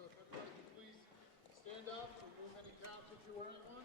So if everybody can please stand up, remove any caps if you're wearing one.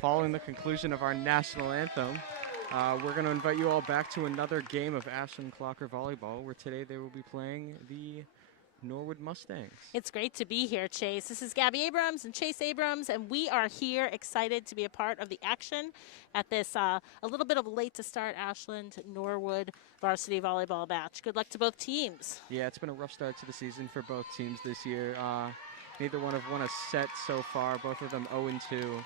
Following the conclusion of our national anthem, we're going to invite you all back to another game of Ashland Clocker Volleyball, where today they will be playing the Norwood Mustangs. It's great to be here, Chase. This is Gabby Abrams and Chase Abrams, and we are here excited to be a part of the action at this a little bit of a late to start Ashland Norwood varsity volleyball match. Good luck to both teams. Yeah, it's been a rough start to the season for both teams this year. Neither one have won a set so far, both of them 0-2.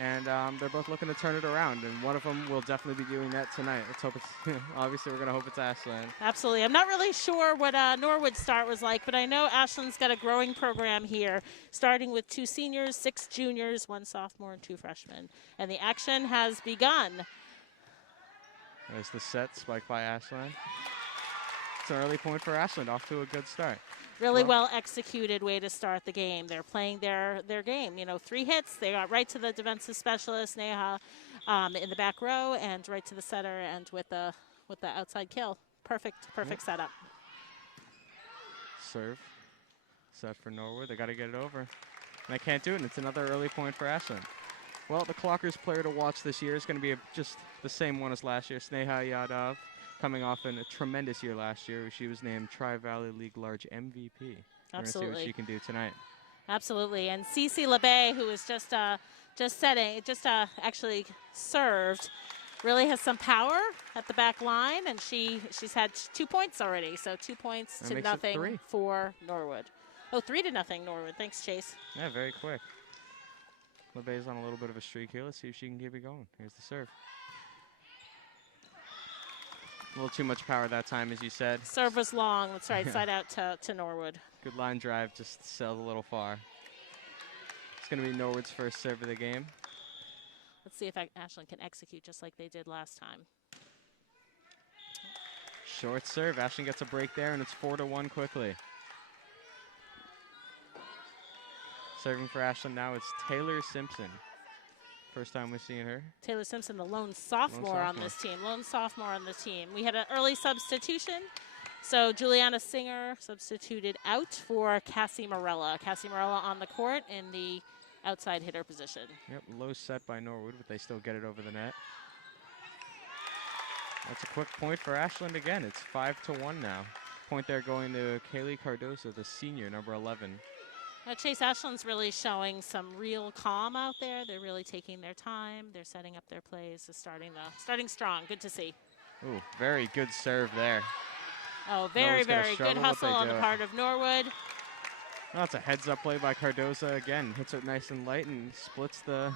And they're both looking to turn it around, and one of them will definitely be doing that tonight. Let's hope it's, obviously we're going to hope it's Ashland. Absolutely. I'm not really sure what Norwood's start was like, but I know Ashland's got a growing program here, starting with 2 seniors, 6 juniors, 1 sophomore, and 2 freshmen. And the action has begun. There's the set, spiked by Ashland. It's an early point for Ashland, off to a good start. Really well executed way to start the game. They're playing their game. You know, 3 hits. They got right to the defensive specialist, Neha, in the back row, and right to the setter, and with the outside kill. Perfect setup. Serve. Set for Norwood. They got to get it over. And they can't do it, and it's another early point for Ashland. Well, the Clockers player to watch this year is going to be just the same one as last year, Sneha Yadav, coming off in a tremendous year last year. She was named Tri-Valley League Large MVP. We're going to see what she can do tonight. Absolutely. And Cece LeBay, who was actually served, really has some power at the back line, and she's had 2 points already. So 2 points to nothing for Norwood. Oh, 3-0 Norwood. Thanks, Chase. Yeah, very quick. LeBay's on a little bit of a streak here. Let's see if she can keep it going. Here's the serve. A little too much power that time, as you said. Serve was long. That's right, side out to Norwood. Good line drive, just sailed a little far. It's going to be Norwood's first serve of the game. Let's see if Ashland can execute just like they did last time. Short serve. Ashland gets a break there, and it's 4-1 quickly. Serving for Ashland now, it's Taylor Simpson. First time we've seen her. Taylor Simpson, the lone sophomore on this team. Lone sophomore on the team. We had an early substitution. So Juliana Singer substituted out for Cassie Morella. Cassie Morella on the court in the outside hitter position. Yep, low set by Norwood, but they still get it over the net. That's a quick point for Ashland again. It's 5-1 now. Point there going to Kaylee Cardoso, the senior, number 11. Chase, Ashland's really showing some real calm out there. They're really taking their time. They're setting up their plays. So starting strong. Good to see. Ooh, very good serve there. Oh, very good hustle on the part of Norwood. Well, that's a heads-up play by Cardoza again. Hits it nice and light and splits the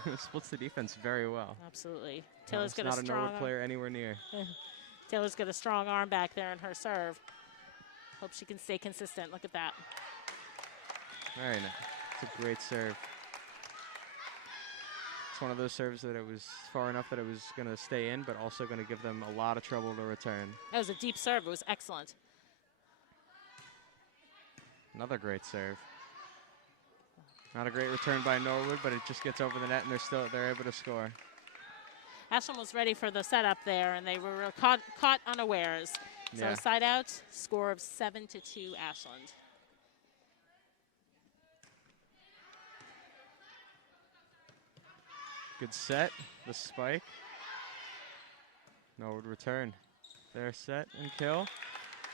defense very well. Absolutely. Taylor's got a strong Norwood player anywhere near. Taylor's got a strong arm back there in her serve. Hope she can stay consistent. Look at that. Very nice. It's a great serve. It's one of those serves that it was far enough that it was going to stay in, but also going to give them a lot of trouble to return. That was a deep serve. It was excellent. Another great serve. Not a great return by Norwood, but it just gets over the net, and they're able to score. Ashland was ready for the setup there, and they were caught unawares. So Yeah. side out, score of 7-2 Ashland. Good set, the spike. Norwood return. There, set and kill.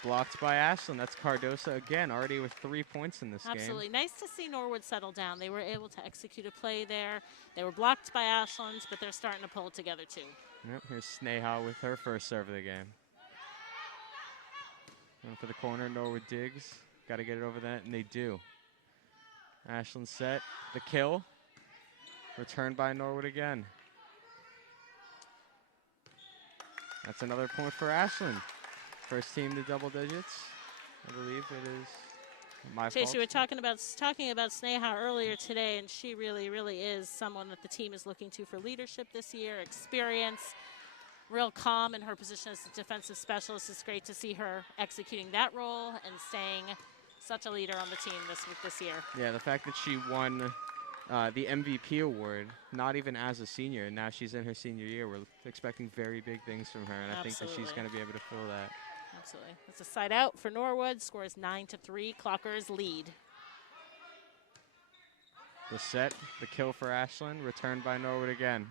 Blocked by Ashland. That's Cardosa again, already with 3 points in this Absolutely. game. Nice to see Norwood settle down. They were able to execute a play there. They were blocked by Ashland, but they're starting to pull it together too. Yep, here's Sneha with her first serve of the game. Going for the corner, Norwood digs. Got to get it over that, and they do. Ashland set, the kill. Returned by Norwood again. That's another point for Ashland. First team to double digits. I believe it is my Chase, fault. you were talking about Sneha earlier today, and she really is someone that the team is looking to for leadership this year, experience, real calm in her position as a defensive specialist. It's great to see her executing that role and staying such a leader on the team this year. Yeah, the fact that she won the MVP award, not even as a senior, and now she's in her senior year. We're expecting very big things from her, and I think that she's going to be able to fill that. Absolutely. It's a side out for Norwood. Score is 9-3. Clockers lead. The set, the kill for Ashland, returned by Norwood again.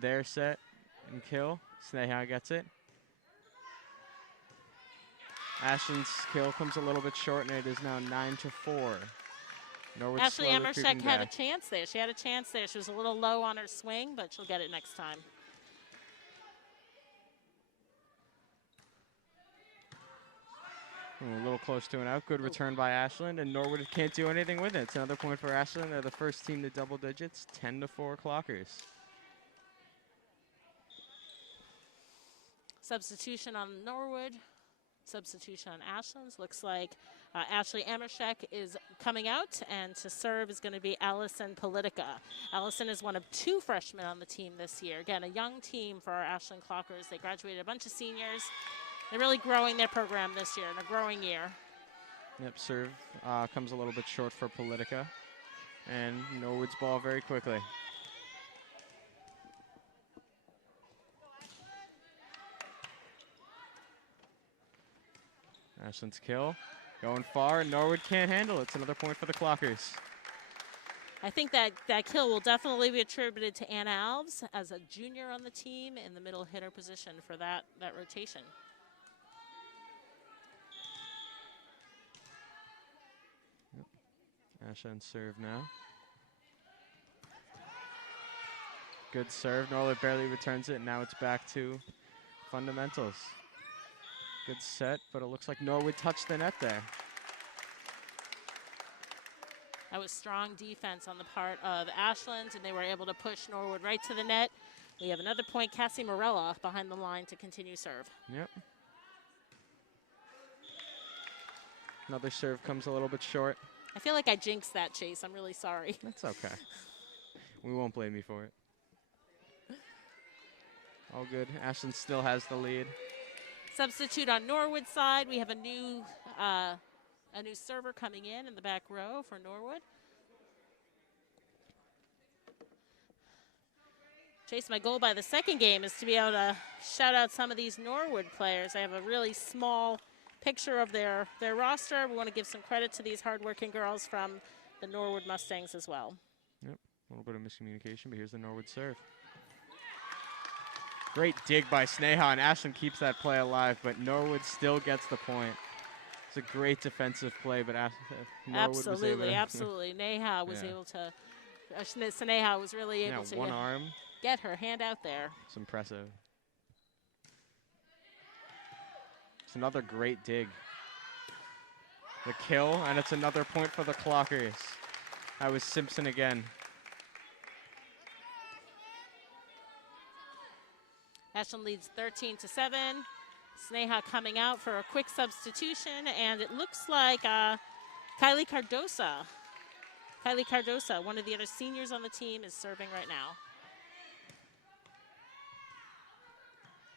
Their set and kill. Sneha gets it. Ashland's kill comes a little bit short, and it is now 9-4. Norwood Ashley slowly Emershek creeping had a back. chance there. She had a chance there. She was a little low on her swing, but she'll get it next time. A little close to an out. Good return by Ashland, and Norwood can't do anything with it. It's another point for Ashland. They're the first team to double digits, 10-4 Clockers. Substitution on Norwood. Substitution on Ashland's. Looks like Ashley Emershek is coming out, and to serve is going to be Allison Politica. Allison is one of 2 freshmen on the team this year. Again, a young team for our Ashland Clockers. They graduated a bunch of seniors. They're really growing their program this year, in a growing year. Yep, serve comes a little bit short for Politica, and Norwood's ball very quickly. Ashland's kill, going far, and Norwood can't handle it. It's another point for the Clockers. I think that kill will definitely be attributed to Anna Alves as a junior on the team in the middle hitter position for that rotation. Yep. Ashland serve now. Good serve. Norwood barely returns it, and now it's back to fundamentals. Good set, but it looks like Norwood touched the net there. That was strong defense on the part of Ashland, and they were able to push Norwood right to the net. We have another point, Cassie Morella behind the line to continue serve. Yep. Another serve comes a little bit short. I feel like I jinxed that, Chase. I'm really sorry. That's okay. We won't blame you for it. All good. Ashland still has the lead. Substitute on Norwood's side. We have a new server coming in the back row for Norwood. Chase, my goal by the second game is to be able to shout out some of these Norwood players. I have a really small picture of their roster. We want to give some credit to these hardworking girls from the Norwood Mustangs as well. Yep, a little bit of miscommunication, but here's the Norwood serve. Great dig by Sneha, and Ashland keeps that play alive, but Norwood still gets the point. It's a great defensive play, but Norwood was able to Absolutely. Neha was able to, Sneha was really able to one arm. Get her hand out there. It's impressive. It's another great dig. The kill, and it's another point for the Clockers. That was Simpson again. Ashland leads 13-7. Sneha coming out for a quick substitution, and it looks like Kylie Cardosa, one of the other seniors on the team, is serving right now.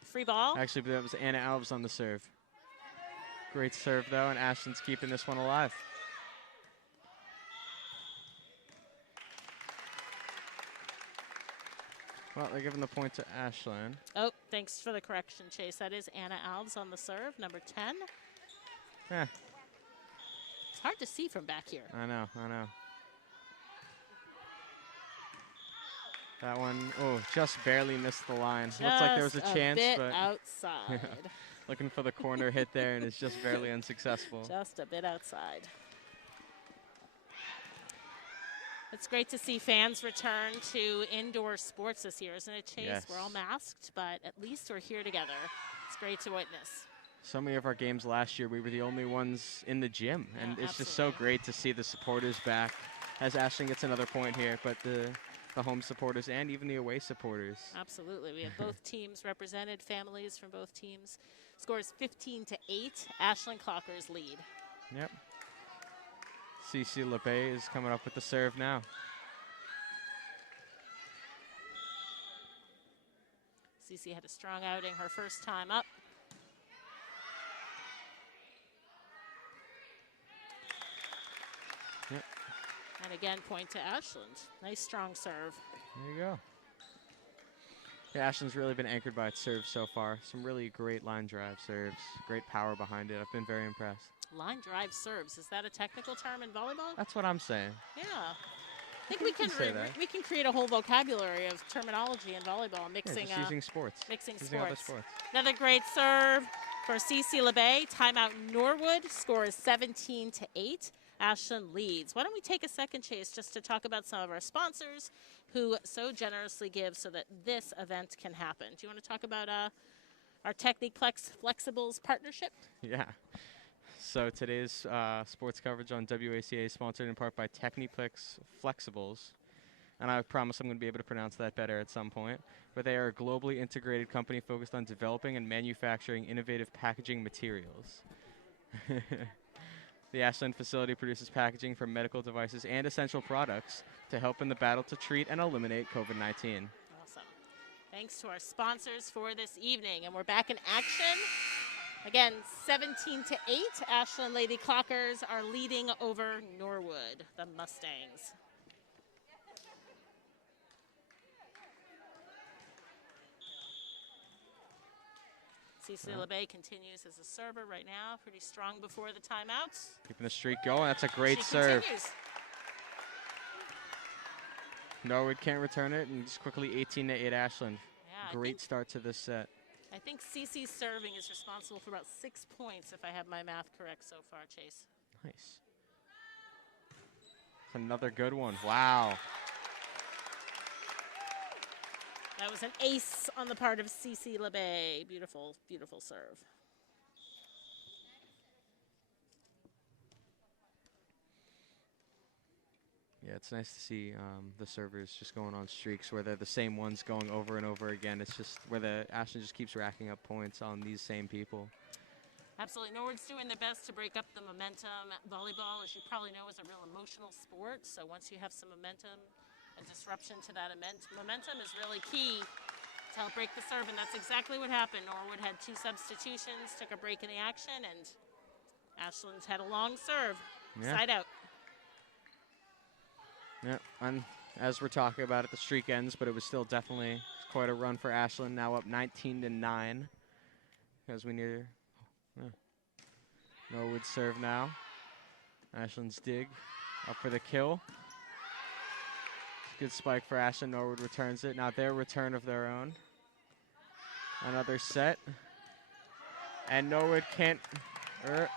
Free ball. Actually, that was Anna Alves on the serve. Great serve, though, and Ashland's keeping this one alive. Well, they're giving the point to Ashland. Oh, thanks for the correction, Chase. That is Anna Alves on the serve, number 10. Yeah. It's hard to see from back here. I know. That one, just barely missed the line. Looks like there was a chance, bit but outside. looking for the corner hit there, and it's just barely unsuccessful. Just a bit outside. It's great to see fans return to indoor sports this year, isn't it, Chase? Yes. We're all masked, but at least we're here together. It's great to witness. So many of our games last year, we were the only ones in the gym, and Yeah, it's just so great to see the supporters back. As Ashland gets another point here, but the home supporters and even the away supporters. Absolutely. We have both teams represented, families from both teams. Scores 15-8. Ashland Clockers lead. Yep. CC LeBay is coming up with the serve now. CC had a strong outing her first time up. Yep. And again, point to Ashland. Nice strong serve. There you go. Yeah, Ashland's really been anchored by its serve so far. Some really great line drive serves, great power behind it. I've been very impressed. Line drive serves. Is that a technical term in volleyball? That's what I'm saying. Yeah. I think we can create a whole vocabulary of terminology in volleyball, mixing just using sports. Using other sports. Another great serve for CC LeBay. Timeout Norwood. Score is 17-8. Ashland leads. Why don't we take a second, Chase, just to talk about some of our sponsors who so generously give so that this event can happen. Do you want to talk about our Techniplex Flexibles partnership? Yeah. So today's sports coverage on WACA is sponsored in part by Techniplex Flexibles. And I promise I'm going to be able to pronounce that better at some point. But they are a globally integrated company focused on developing and manufacturing innovative packaging materials. The Ashland facility produces packaging for medical devices and essential products to help in the battle to treat and eliminate COVID-19. Awesome. Thanks to our sponsors for this evening. And we're back in action. Again, 17-8. Ashland Lady Clockers are leading over Norwood, the Mustangs. CC LeBay continues as a server right now, pretty strong before the timeouts. Keeping the streak going. That's a great She serve. continues. Norwood can't return it, and just quickly 18-8 Ashland. Yeah, Great start to this set. I think CC's serving is responsible for about 6 points, if I have my math correct so far, Chase. Nice. Another good one. Wow. That was an ace on the part of CC LeBay. Beautiful, beautiful serve. Yeah, it's nice to see the servers just going on streaks where they're the same ones going over and over again. It's just where the Ashland just keeps racking up points on these same people. Absolutely. Norwood's doing their best to break up the momentum. Volleyball, as you probably know, is a real emotional sport. So once you have some momentum, a disruption to that momentum is really key to help break the serve, and that's exactly what happened. Norwood had 2 substitutions, took a break in the action, and Ashland's had a long serve, side out. Yeah, and as we're talking about it, the streak ends, but it was still definitely quite a run for Ashland. Now up 19-9 as we near Norwood serve now. Ashland's dig up for the kill. Good spike for Ashland. Norwood returns it. Now their return of their own. Another set. And Norwood are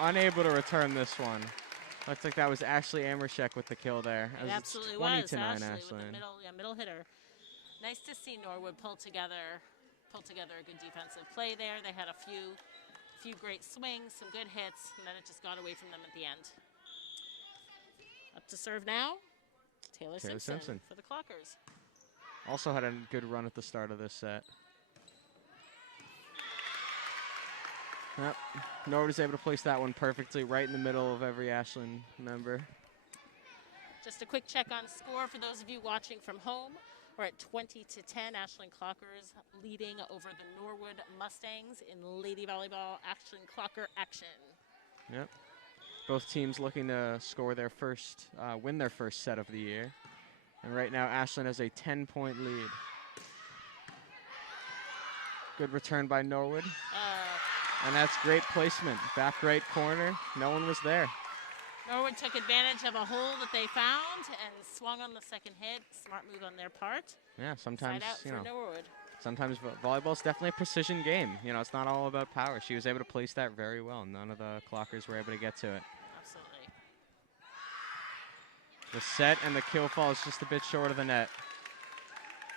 unable to return this one. Looks like that was Ashley Amershek with the kill there. It absolutely was. Ashley with the middle hitter. Nice to see Norwood pull together a good defensive play there. They had a few great swings, some good hits, and then it just got away from them at the end. Up to serve now, Taylor Simpson for the Clockers. Also had a good run at the start of this set. Yep. Norwood is able to place that one perfectly right in the middle of every Ashland member. Just a quick check on score for those of you watching from home. We're at 20-10. Ashland Clockers leading over the Norwood Mustangs in Lady Volleyball Ashland Clocker action. Yep. Both teams looking to score their first, win their first set of the year. And right now, Ashland has a 10-point lead. Good return by Norwood. Oh. And that's great placement. Back right corner. No one was there. Norwood took advantage of a hole that they found and swung on the second hit. Smart move on their part. Yeah, sometimes, Side out for Norwood. Sometimes volleyball's definitely a precision game. You know, it's not all about power. She was able to place that very well. None of the clockers were able to get to it. Absolutely. The set and the kill fall is just a bit short of the net,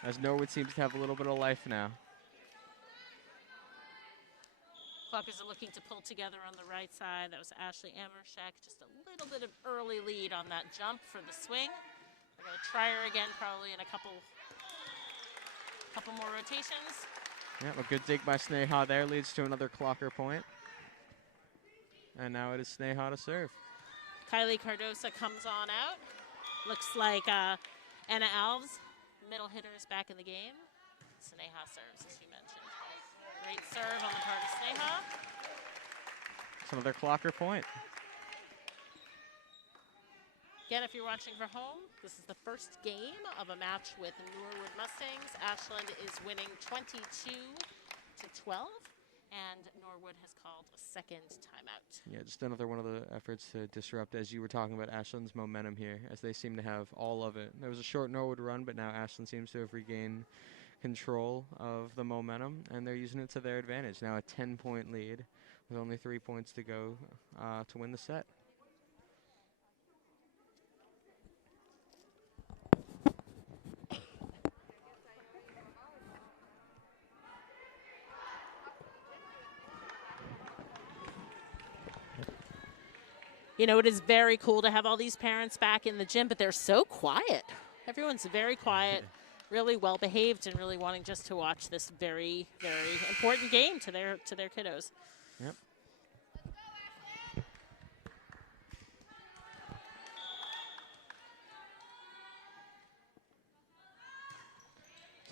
as Norwood seems to have a little bit of life now. Clockers are looking to pull together on the right side. That was Ashley Amershek. Just a little bit of early lead on that jump for the swing. We're going to try her again probably in a couple more rotations. Yeah, a good dig by Sneha there leads to another clocker point. And now it is Sneha to serve. Kylie Cardosa comes on out. Looks like Anna Alves, middle hitter, is back in the game. Sneha serves, as you mentioned. Great serve on the part of Sneha. It's another clocker point. Again, if you're watching from home, this is the first game of a match with Norwood Mustangs. Ashland is winning 22-12, and Norwood has called a second timeout. Yeah, just another one of the efforts to disrupt, as you were talking about Ashland's momentum here, as they seem to have all of it. There was a short Norwood run, but now Ashland seems to have regained control of the momentum, and they're using it to their advantage. Now a 10-point lead with only 3 points to go to win the set. You know, it is very cool to have all these parents back in the gym, but they're so quiet. Everyone's very quiet, really well behaved, and really wanting just to watch this very, very important game to their kiddos. Yep.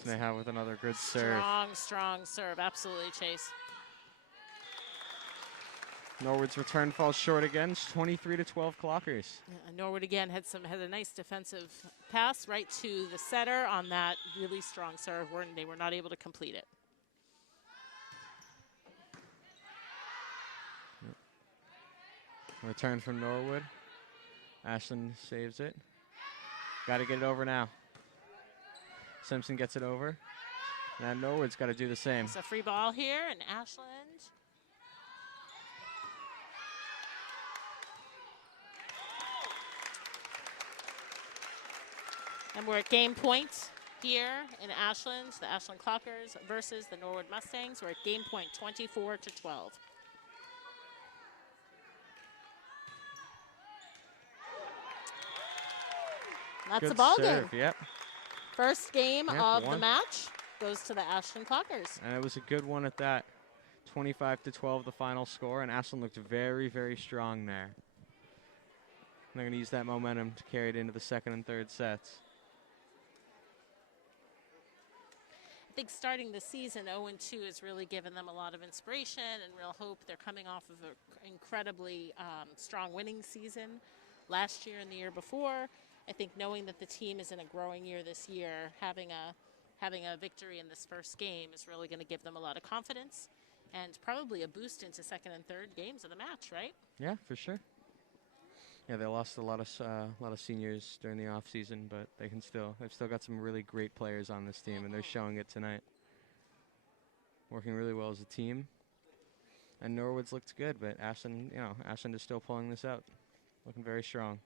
Sneha with another good serve. Strong serve. Absolutely, Chase. Norwood's return falls short again. It's 23-12 clockers. Yeah, Norwood again had a nice defensive pass right to the setter on that really strong serve. They were not able to complete it. Yep. Return from Norwood. Ashland saves it. Got to get it over now. Simpson gets it over. And Norwood's got to do the same. It's a free ball here, and Ashland. And we're at game point here in Ashland, the Ashland Clockers versus the Norwood Mustangs. We're at game point 24-12. That's good a ball serve, game. Yep. First game of the match goes to the Ashland Clockers. And it was a good one at that. 25-12 the final score, and Ashland looked very, very strong there. They're going to use that momentum to carry it into the second and third sets. I think starting the season 0-2 has really given them a lot of inspiration and real hope. They're coming off of an incredibly strong winning season last year and the year before. I think knowing that the team is in a growing year this year, having a victory in this first game is really going to give them a lot of confidence and probably a boost into second and third games of the match, right? Yeah, for sure. Yeah, they lost a lot of seniors during the off season, but they've still got some really great players on this team, and they're showing it tonight. Working really well as a team. And Norwood's looked good, but Ashland is still pulling this out. Looking very strong.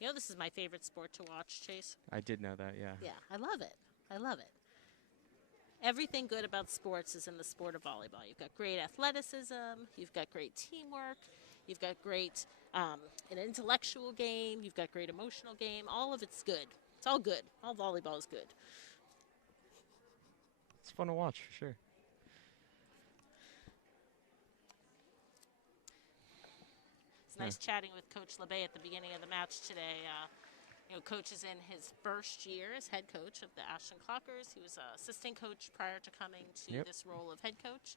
You know, this is my favorite sport to watch, Chase. I did know that, yeah. Yeah, I love it. I love it. Everything good about sports is in the sport of volleyball. You've got great athleticism. You've got great teamwork. You've got great an intellectual game. You've got great emotional game. All of it's good. It's all good. All volleyball is good. It's fun to watch, for sure. It's nice chatting with Coach LeBay at the beginning of the match today. Coach is in his first year as head coach of the Ashland Clockers. He was an assistant coach prior to coming to this role of head coach.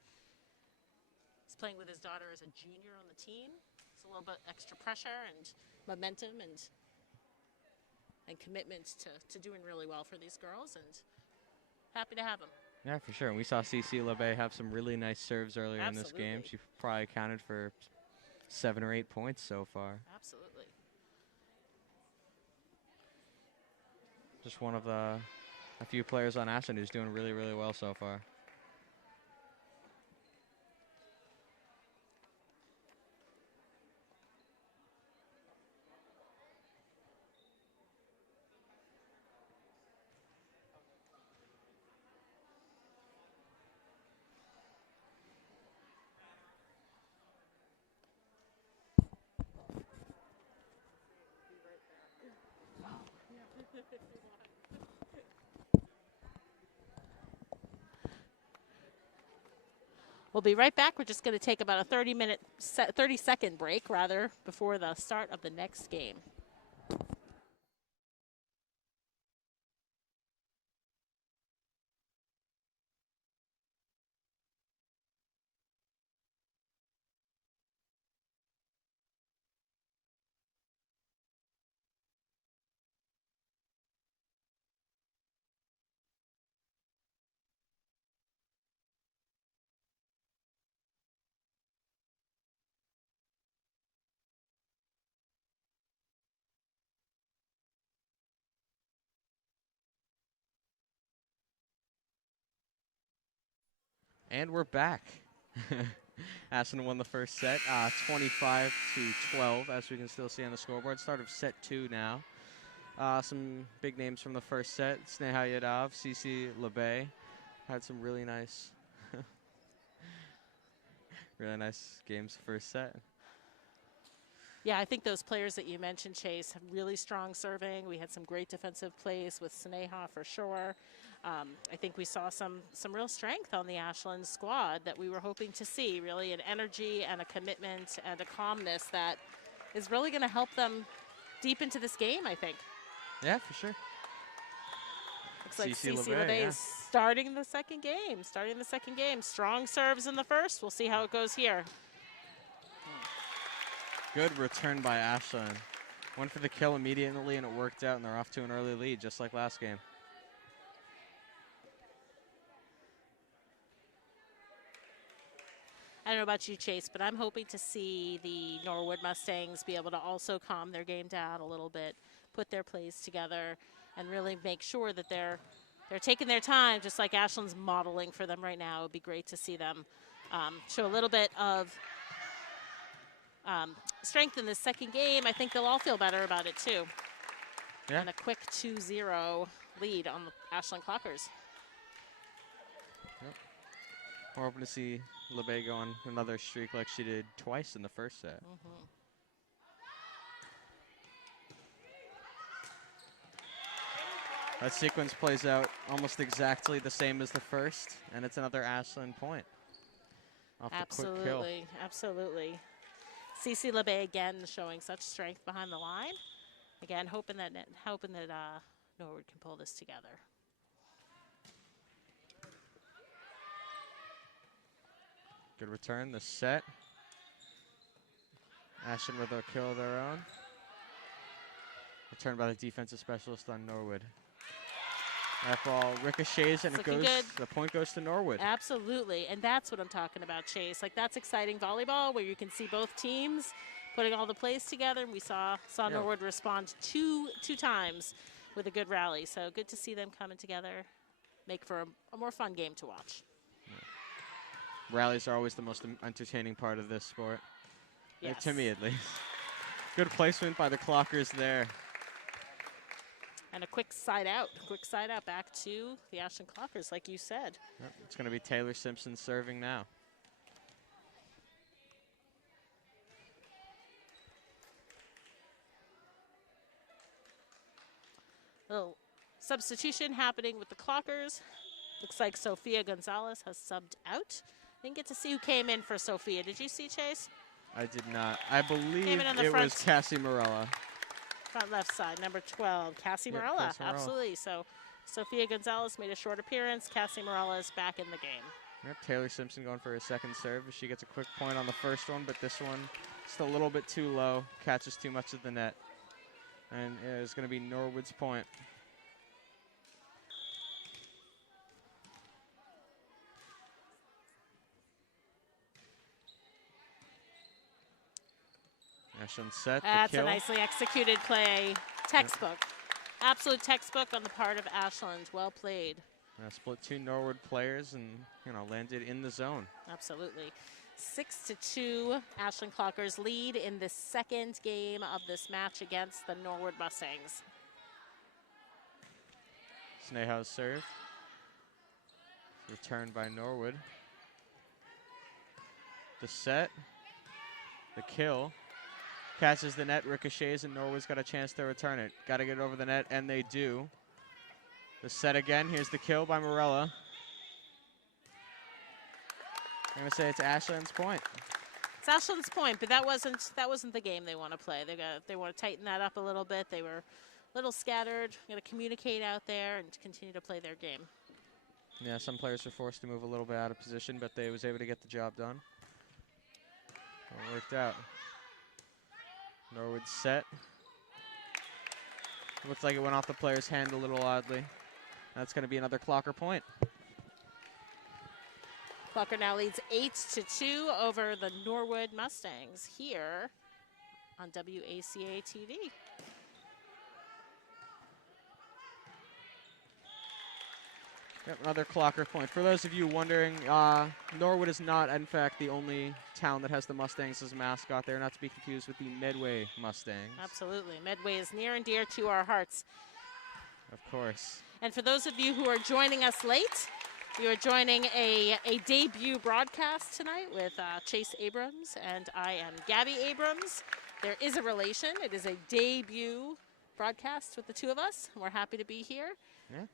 He's playing with his daughter as a junior on the team. It's a little bit extra pressure and momentum and commitment to doing really well for these girls, and happy to have him. Yeah, for sure. And we saw CC LeBay have some really nice serves earlier in this game. Absolutely. She probably accounted for 7 or 8 points so far. Absolutely. Just one of a few players on Ashland who's doing really, really well so far. We'll be right back. We're just going to take about a 30-second break, rather, before the start of the next game. And we're back. Ashland won the first set, 25-12, as we can still see on the scoreboard. Start of set 2 now. Some big names from the first set. Sneha Yadav, CC LeBay had some really nice, really nice games first set. Yeah, I think those players that you mentioned, Chase, have really strong serving. We had some great defensive plays with Sneha for sure. I think we saw some real strength on the Ashland squad that we were hoping to see, really an energy and a commitment and a calmness that is really going to help them deep into this game, I think. Yeah, for sure. Looks like CC CC LeBay, LeBay yeah. is starting the second game. Strong serves in the first. We'll see how it goes here. Good return by Ashland. Went for the kill immediately, and it worked out, and they're off to an early lead, just like last game. I don't know about you, Chase, but I'm hoping to see the Norwood Mustangs be able to also calm their game down a little bit, put their plays together, and really make sure that they're taking their time, just like Ashland's modeling for them right now. It would be great to see them show a little bit of strength in this second game. I think they'll all feel better about it, too. Yeah. And a quick 2-0 lead on the Ashland Clockers. Yep. We're hoping to see LeBay go on another streak like she did twice in the first set. That sequence plays out almost exactly the same as the first, and it's another Ashland point. Off the quick kill. Absolutely. CC LeBay again showing such strength behind the line. Again, hoping that Norwood can pull this together. Good return, the set. Ashland with a kill of their own. Return by the defensive specialist on Norwood. That ball ricochets and It's it goes. looking good. The point goes to Norwood. Absolutely, and that's what I'm talking about, Chase. Like, that's exciting volleyball where you can see both teams putting all the plays together. And we saw Yeah. Norwood respond two times with a good rally. So good to see them coming together, make for a more fun game to watch. Rallies are always the most entertaining part of this sport. Yes. To me, at least. Good placement by the Clockers there. And a quick side out back to the Ashland Clockers, like you said. Yep, it's going to be Taylor Simpson serving now. Little substitution happening with the Clockers. Looks like Sophia Gonzalez has subbed out. Didn't get to see who came in for Sophia. Did you see, Chase? I did not. I believe Came in on the it front. was Cassie Morella. Front left side, number 12, Cassie Yep, Morella. Cassie Morella. Absolutely. So Sophia Gonzalez made a short appearance. Cassie Morella is back in the game. Yep, Taylor Simpson going for a second serve. She gets a quick point on the first one, but this one just a little bit too low. Catches too much of the net. And it's going to be Norwood's point. Ashland set. That's the kill. a nicely executed play. Textbook. Absolute textbook on the part of Ashland. Well played. Split 2 Norwood players and, landed in the zone. Absolutely. 6-2, Ashland Clockers lead in the second game of this match against the Norwood Mustangs. Sneha's serve. Returned by Norwood. The set. The kill. Catches the net, ricochets, and Norwood's got a chance to return it. Got to get it over the net, and they do. The set again. Here's the kill by Morella. I'm going to say it's Ashland's point. It's Ashland's point, but that wasn't the game they want to play. They want to tighten that up a little bit. They were a little scattered. Going to communicate out there and continue to play their game. Yeah, some players were forced to move a little bit out of position, but they was able to get the job done. It worked out. Norwood set. Looks like it went off the player's hand a little oddly. That's going to be another Clocker point. Clocker now leads 8-2 over the Norwood Mustangs here on WACA-TV. Yep, another Clocker point. For those of you wondering, Norwood is not, in fact, the only town that has the Mustangs as a mascot. They're not to be confused with the Medway Mustangs. Absolutely. Medway is near and dear to our hearts. Of course. And for those of you who are joining us late, you are joining a debut broadcast tonight with Chase Abrams, and I am Gabby Abrams. There is a relation. It is a debut broadcast with the two of us. We're happy to be here. Yeah.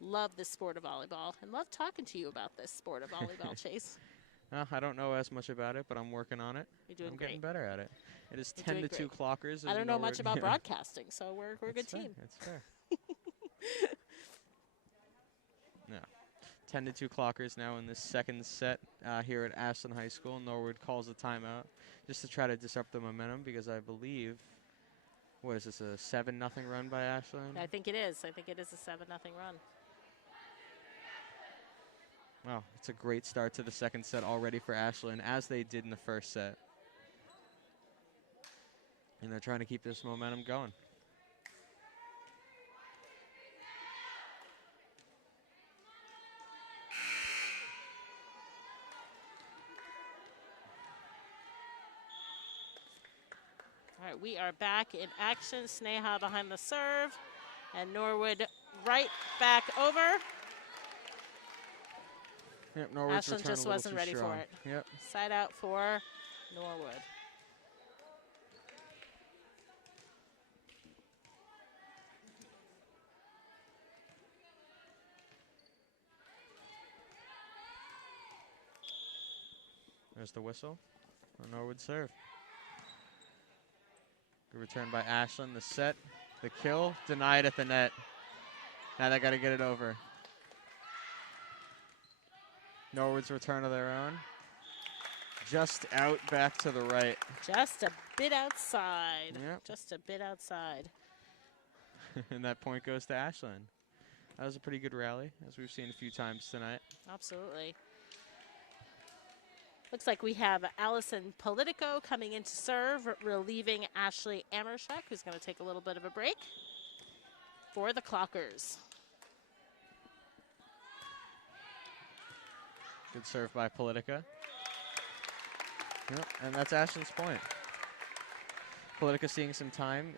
Love this sport of volleyball and love talking to you about this sport of volleyball, Chase. I don't know as much about it, but I'm working on it. You're doing I'm great. getting better at it. It is You're 10-2 Clockers. I don't know much about broadcasting, so we're a good team. That's fair. Yeah. 10-2 Clockers now in this second set here at Ashland High School. Norwood calls a timeout just to try to disrupt the momentum because I believe, what is this, a 7-0 run by Ashland? I think it is. I think it is a 7-0 run. Wow, it's a great start to the second set already for Ashland, as they did in the first set. And they're trying to keep this momentum going. All right, we are back in action. Sneha behind the serve, and Norwood right back over. Yep, Norwood's Ashland return just a little wasn't too ready strong. for it. Yep. Side out for Norwood. There's the whistle. Norwood serve. Good return by Ashland. The set, the kill, denied at the net. Now they got to get it over. Norwood's return of their own. Just out back to the right. Just a bit outside. Yep. Just a bit outside. And that point goes to Ashland. That was a pretty good rally, as we've seen a few times tonight. Absolutely. Looks like we have Allison Politico coming in to serve, relieving Ashley Amershek, who's going to take a little bit of a break for the Clockers. Good serve by Politica. Yep, and that's Ashland's point. Politica seeing some time,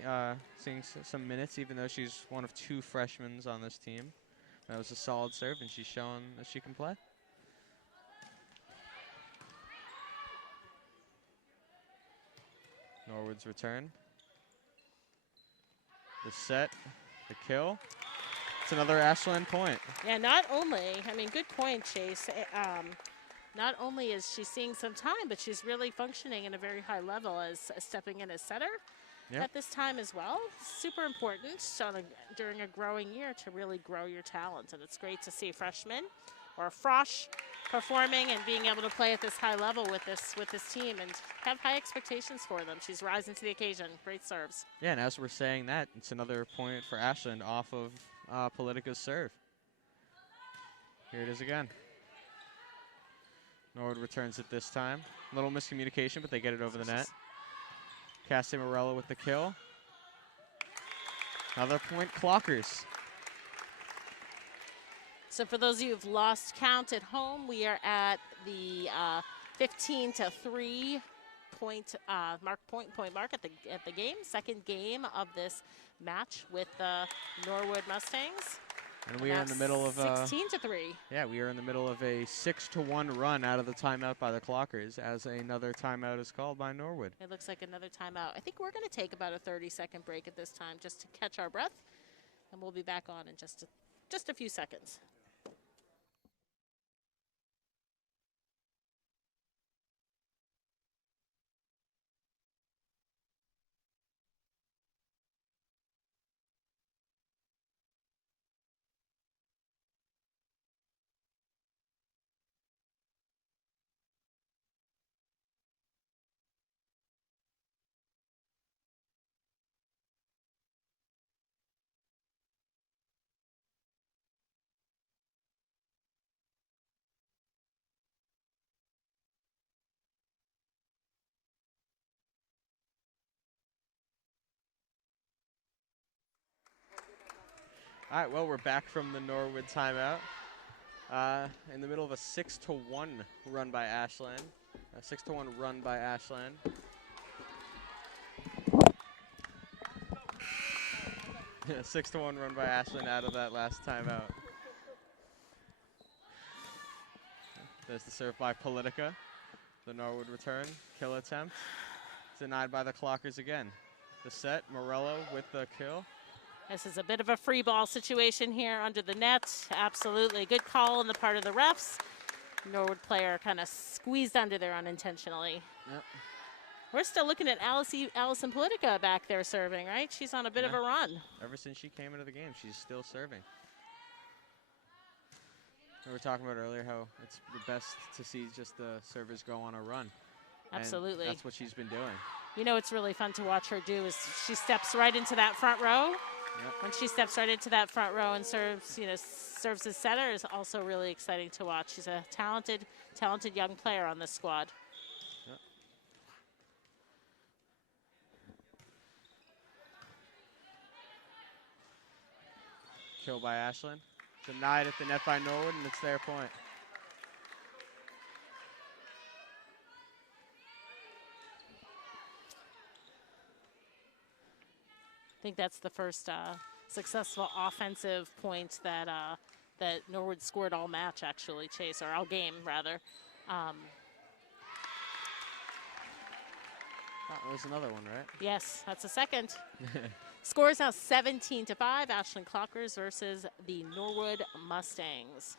seeing some minutes, even though she's one of 2 freshmen on this team. That was a solid serve, and she's shown that she can play. Norwood's return. The set, the kill. It's another Ashland point. Yeah, not only, I mean, good point, Chase. Not only is she seeing some time, but she's really functioning at a very high level as stepping in as setter at this time as well. Super important during a growing year to really grow your talent. And it's great to see freshmen or Frosh performing and being able to play at this high level with this team and have high expectations for them. She's rising to the occasion. Great serves. Yeah, and as we're saying that, it's another point for Ashland off of Politica's serve. Here it is again. Norwood returns it this time. A little miscommunication, but they get it over the net. Cassie Morello with the kill. Another point, Clockers. So for those of you who've lost count at home, we are at the 15-3 point mark at the game. Second game of this match with the Norwood Mustangs. And we are in the middle of 16-3. Yeah, we are in the middle of a 6-1 run out of the timeout by the Clockers as another timeout is called by Norwood. It looks like another timeout. I think we're going to take about a 30-second break at this time just to catch our breath, and we'll be back on in just a few seconds. All right, well, we're back from the Norwood timeout. In the middle of a 6-1 run by Ashland. A 6-1 run by Ashland. Yeah, 6-1 run by Ashland out of that last timeout. There's the serve by Politica. The Norwood return, kill attempt. Denied by the Clockers again. The set, Morello with the kill. This is a bit of a free ball situation here under the net. Absolutely. Good call on the part of the refs. Norwood player kind of squeezed under there unintentionally. Yep. We're still looking at Allison Politica back there serving, right? She's on a bit of a run. Ever since she came into the game, she's still serving. We were talking about earlier how it's the best to see just the servers go on a run. Absolutely. And that's what she's been doing. You know what's really fun to watch her do is she steps right into that front row. Yep. When she steps right into that front row and serves, serves as setter is also really exciting to watch. She's a talented young player on this squad. Yep. Kill by Ashland. Denied at the net by Norwood, and it's their point. I think that's the first successful offensive point that that Norwood scored all match, actually, Chase, or all game, rather. Oh, there's another one, right? Yes, that's a second. Score is now 17-5, Ashland Clockers versus the Norwood Mustangs.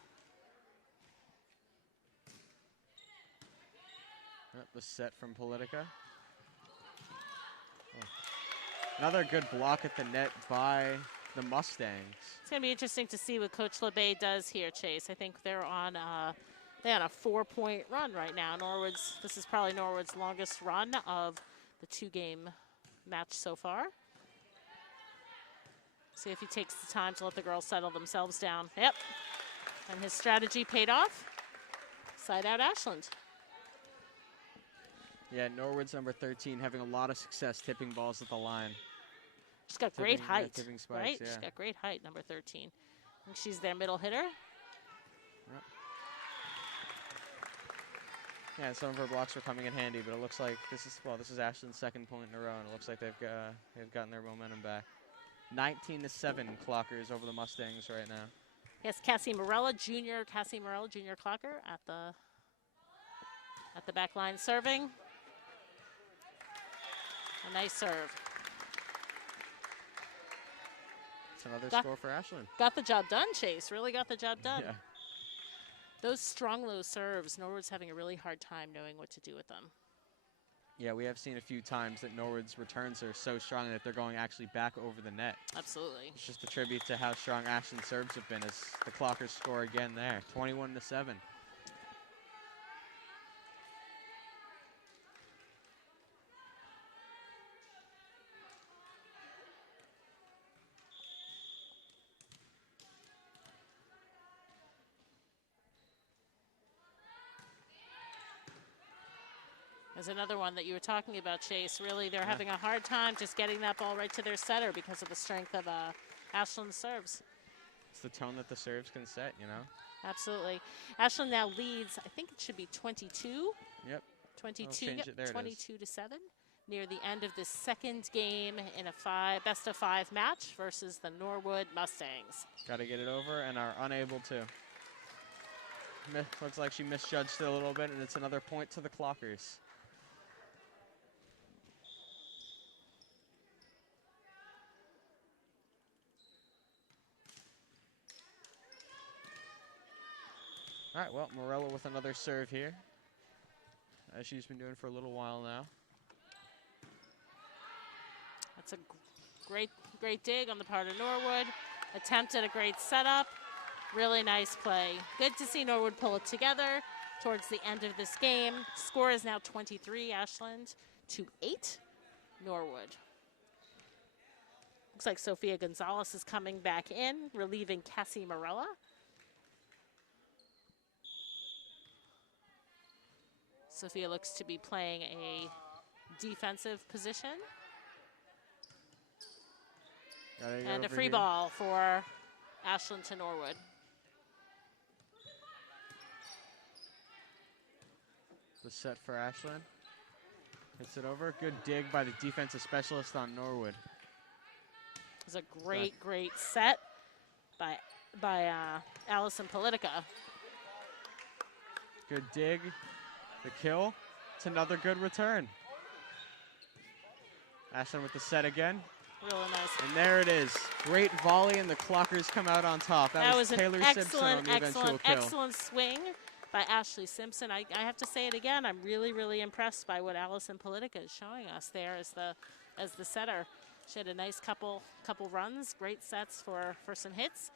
The set from Politica. Oh. Another good block at the net by the Mustangs. It's going to be interesting to see what Coach LeBay does here, Chase. I think they're on a 4-point run right now. This is probably Norwood's longest run of the two-game match so far. See if he takes the time to let the girls settle themselves down. Yep. And his strategy paid off. Side out Ashland. Yeah, Norwood's number 13 having a lot of success tipping balls at the line. She's got great height, tipping spikes, right? Yeah. She's got great height, number 13. I think she's their middle hitter. Yep. Yeah, some of her blocks were coming in handy, but it looks like this is Ashland's second point in a row, and it looks like they've gotten their momentum back. 19-7 Clockers over the Mustangs right now. Yes, Cassie Morella Jr. Clocker at the back line serving. A nice serve. It's another score for Ashland. Got the job done, Chase. Really got the job done. Yeah. Those strong low serves, Norwood's having a really hard time knowing what to do with them. Yeah, we have seen a few times that Norwood's returns are so strong that they're going actually back over the net. Absolutely. It's just a tribute to how strong Ashland's serves have been as the Clockers score again there, 21-7. There's another one that you were talking about, Chase. Really, they're having a hard time just getting that ball right to their setter because of the strength of Ashland's serves. It's the tone that the serves can set, you know? Absolutely. Ashland now leads, I think it should be 22. Yep. 22, change it. There it is. 22 to 7 near the end of the second game in a best of 5 match versus the Norwood Mustangs. Got to get it over and are unable to. Looks like she misjudged it a little bit, and it's another point to the Clockers. All right, well, Morello with another serve here, as she's been doing for a little while now. That's a great dig on the part of Norwood. Attempted a great setup. Really nice play. Good to see Norwood pull it together towards the end of this game. Score is now 23 Ashland to 8 Norwood. Looks like Sophia Gonzalez is coming back in, relieving Cassie Morella. Sophia looks to be playing a defensive position. And a free ball for Ashland to Norwood. The set for Ashland. Hits it over. Good dig by the defensive specialist on Norwood. It was a great set by Allison Politica. Good dig. The kill. It's another good return. Ashland with the set again. Really nice. And there it is. Great volley, and the Clockers come out on top. That was Taylor an Simpson on the eventual kill. excellent swing by Ashley Simpson. I have to say it again. I'm really impressed by what Allison Politica is showing us there as the setter. She had a nice couple runs, great sets for some hits.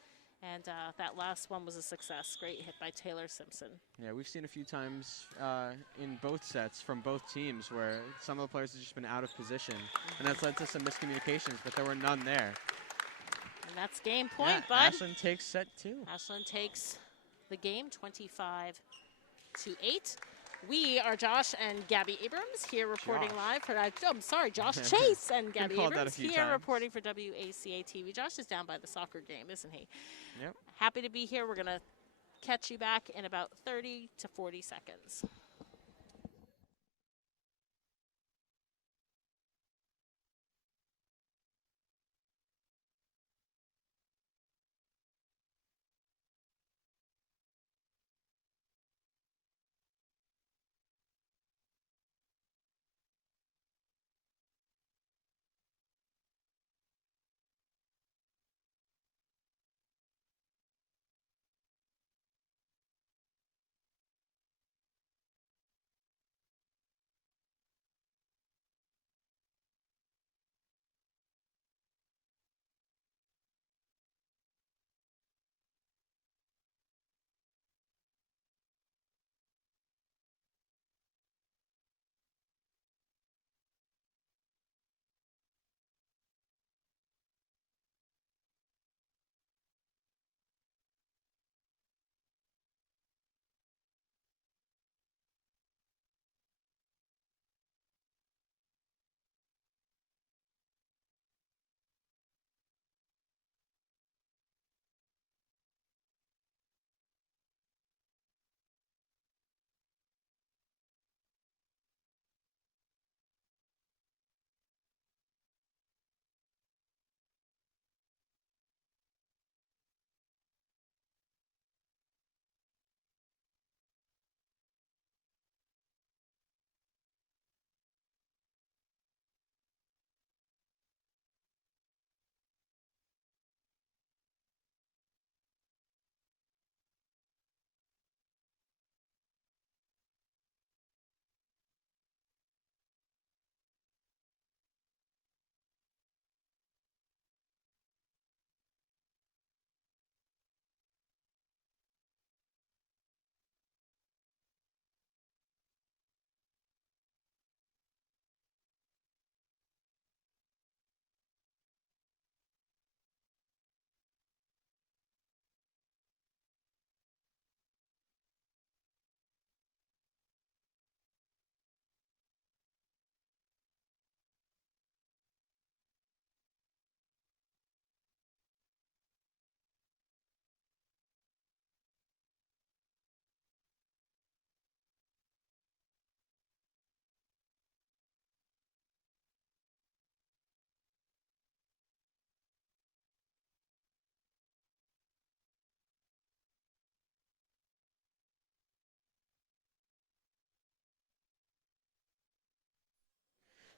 And that last one was a success. Great hit by Taylor Simpson. Yeah, we've seen a few times in both sets from both teams where some of the players have just been out of position. And that's led to some miscommunications, but there were none there. And that's game point, bud. Ashland takes set 2. Ashland takes the game 25 to 8. We are Josh and Gabby Abrams here reporting live for Josh Chase and Gabby Abrams here reporting for WACA-TV. Josh is down by the soccer game, isn't he? Yep. Happy to be here. We're going to catch you back in about 30 to 40 seconds.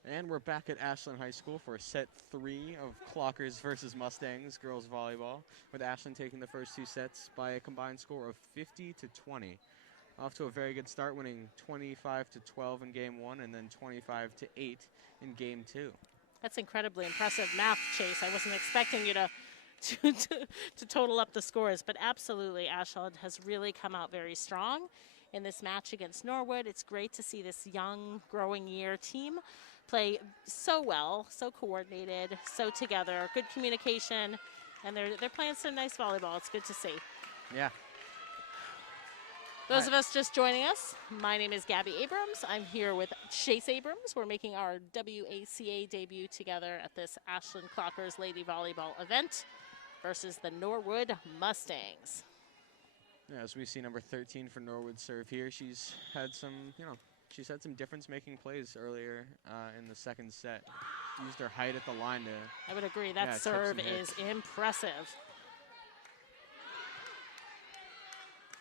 And we're back at Ashland High School for set 3 of Clockers versus Mustangs girls volleyball, with Ashland taking the first 2 sets by a combined score of 50-20. Off to a very good start, winning 25-12 in game 1 and then 25-8 in game 2. That's incredibly impressive math, Chase. I wasn't expecting you to total up the scores, but absolutely, Ashland has really come out very strong in this match against Norwood. It's great to see this young, growing year team play so well, so coordinated, so together, good communication, and they're playing some nice volleyball. It's good to see. Yeah. Those of us just joining us, my name is Gabby Abrams. I'm here with Chase Abrams. We're making our WACA debut together at this Ashland Clockers Lady Volleyball event versus the Norwood Mustangs. Yeah, as we see number 13 for Norwood serve here, she's had some, she's had some difference-making plays earlier in the second set. Used her height at the line to... I would agree. That serve is impressive.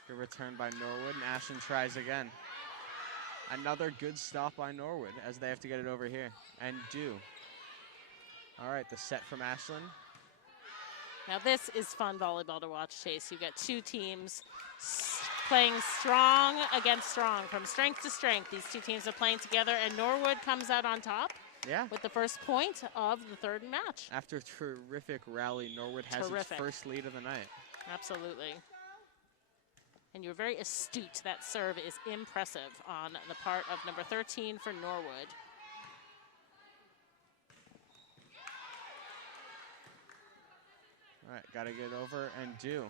Good return by Norwood, and Ashland tries again. Another good stop by Norwood as they have to get it over here, and do. All right, the set from Ashland. Now this is fun volleyball to watch, Chase. You've got 2 teams playing strong against strong, from strength to strength. These 2 teams are playing together, and Norwood comes out on top with the first point of the third match. After a terrific rally, Norwood has its first lead of the night. Absolutely. And you're very astute. That serve is impressive on the part of number 13 for Norwood. All right, got to get over and do.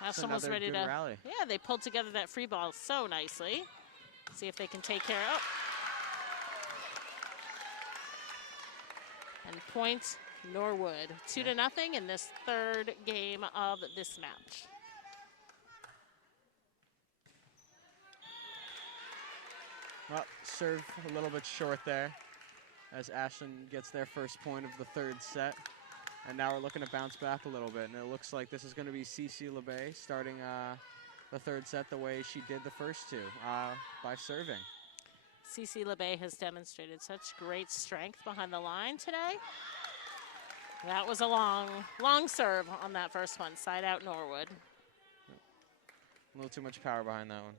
Ashland was ready to rally. Yeah, they pulled together that free ball so nicely. See if they can take care of. And point Norwood 2-0 in this third game of this match. Well, serve a little bit short there as Ashland gets their first point of the third set. And now we're looking to bounce back a little bit. And it looks like this is going to be Cece LeBay starting the third set the way she did the first 2, by serving. Cece LeBay has demonstrated such great strength behind the line today. That was a long serve on that first one. Side out Norwood. A little too much power behind that one.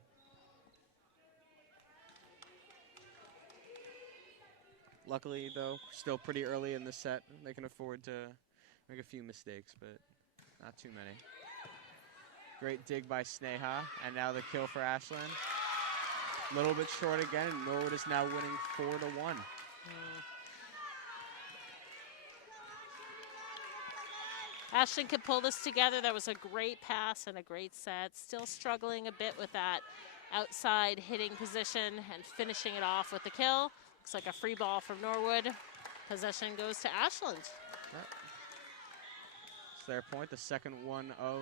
Luckily, though, still pretty early in the set. They can afford to make a few mistakes, but not too many. Great dig by Sneha, and now the kill for Ashland. A little bit short again, and Norwood is now winning 4-1. Ashland could pull this together. That was a great pass and a great set. Still struggling a bit with that outside hitting position and finishing it off with the kill. Looks like a free ball from Norwood. Possession goes to Ashland. It's their point, the second one of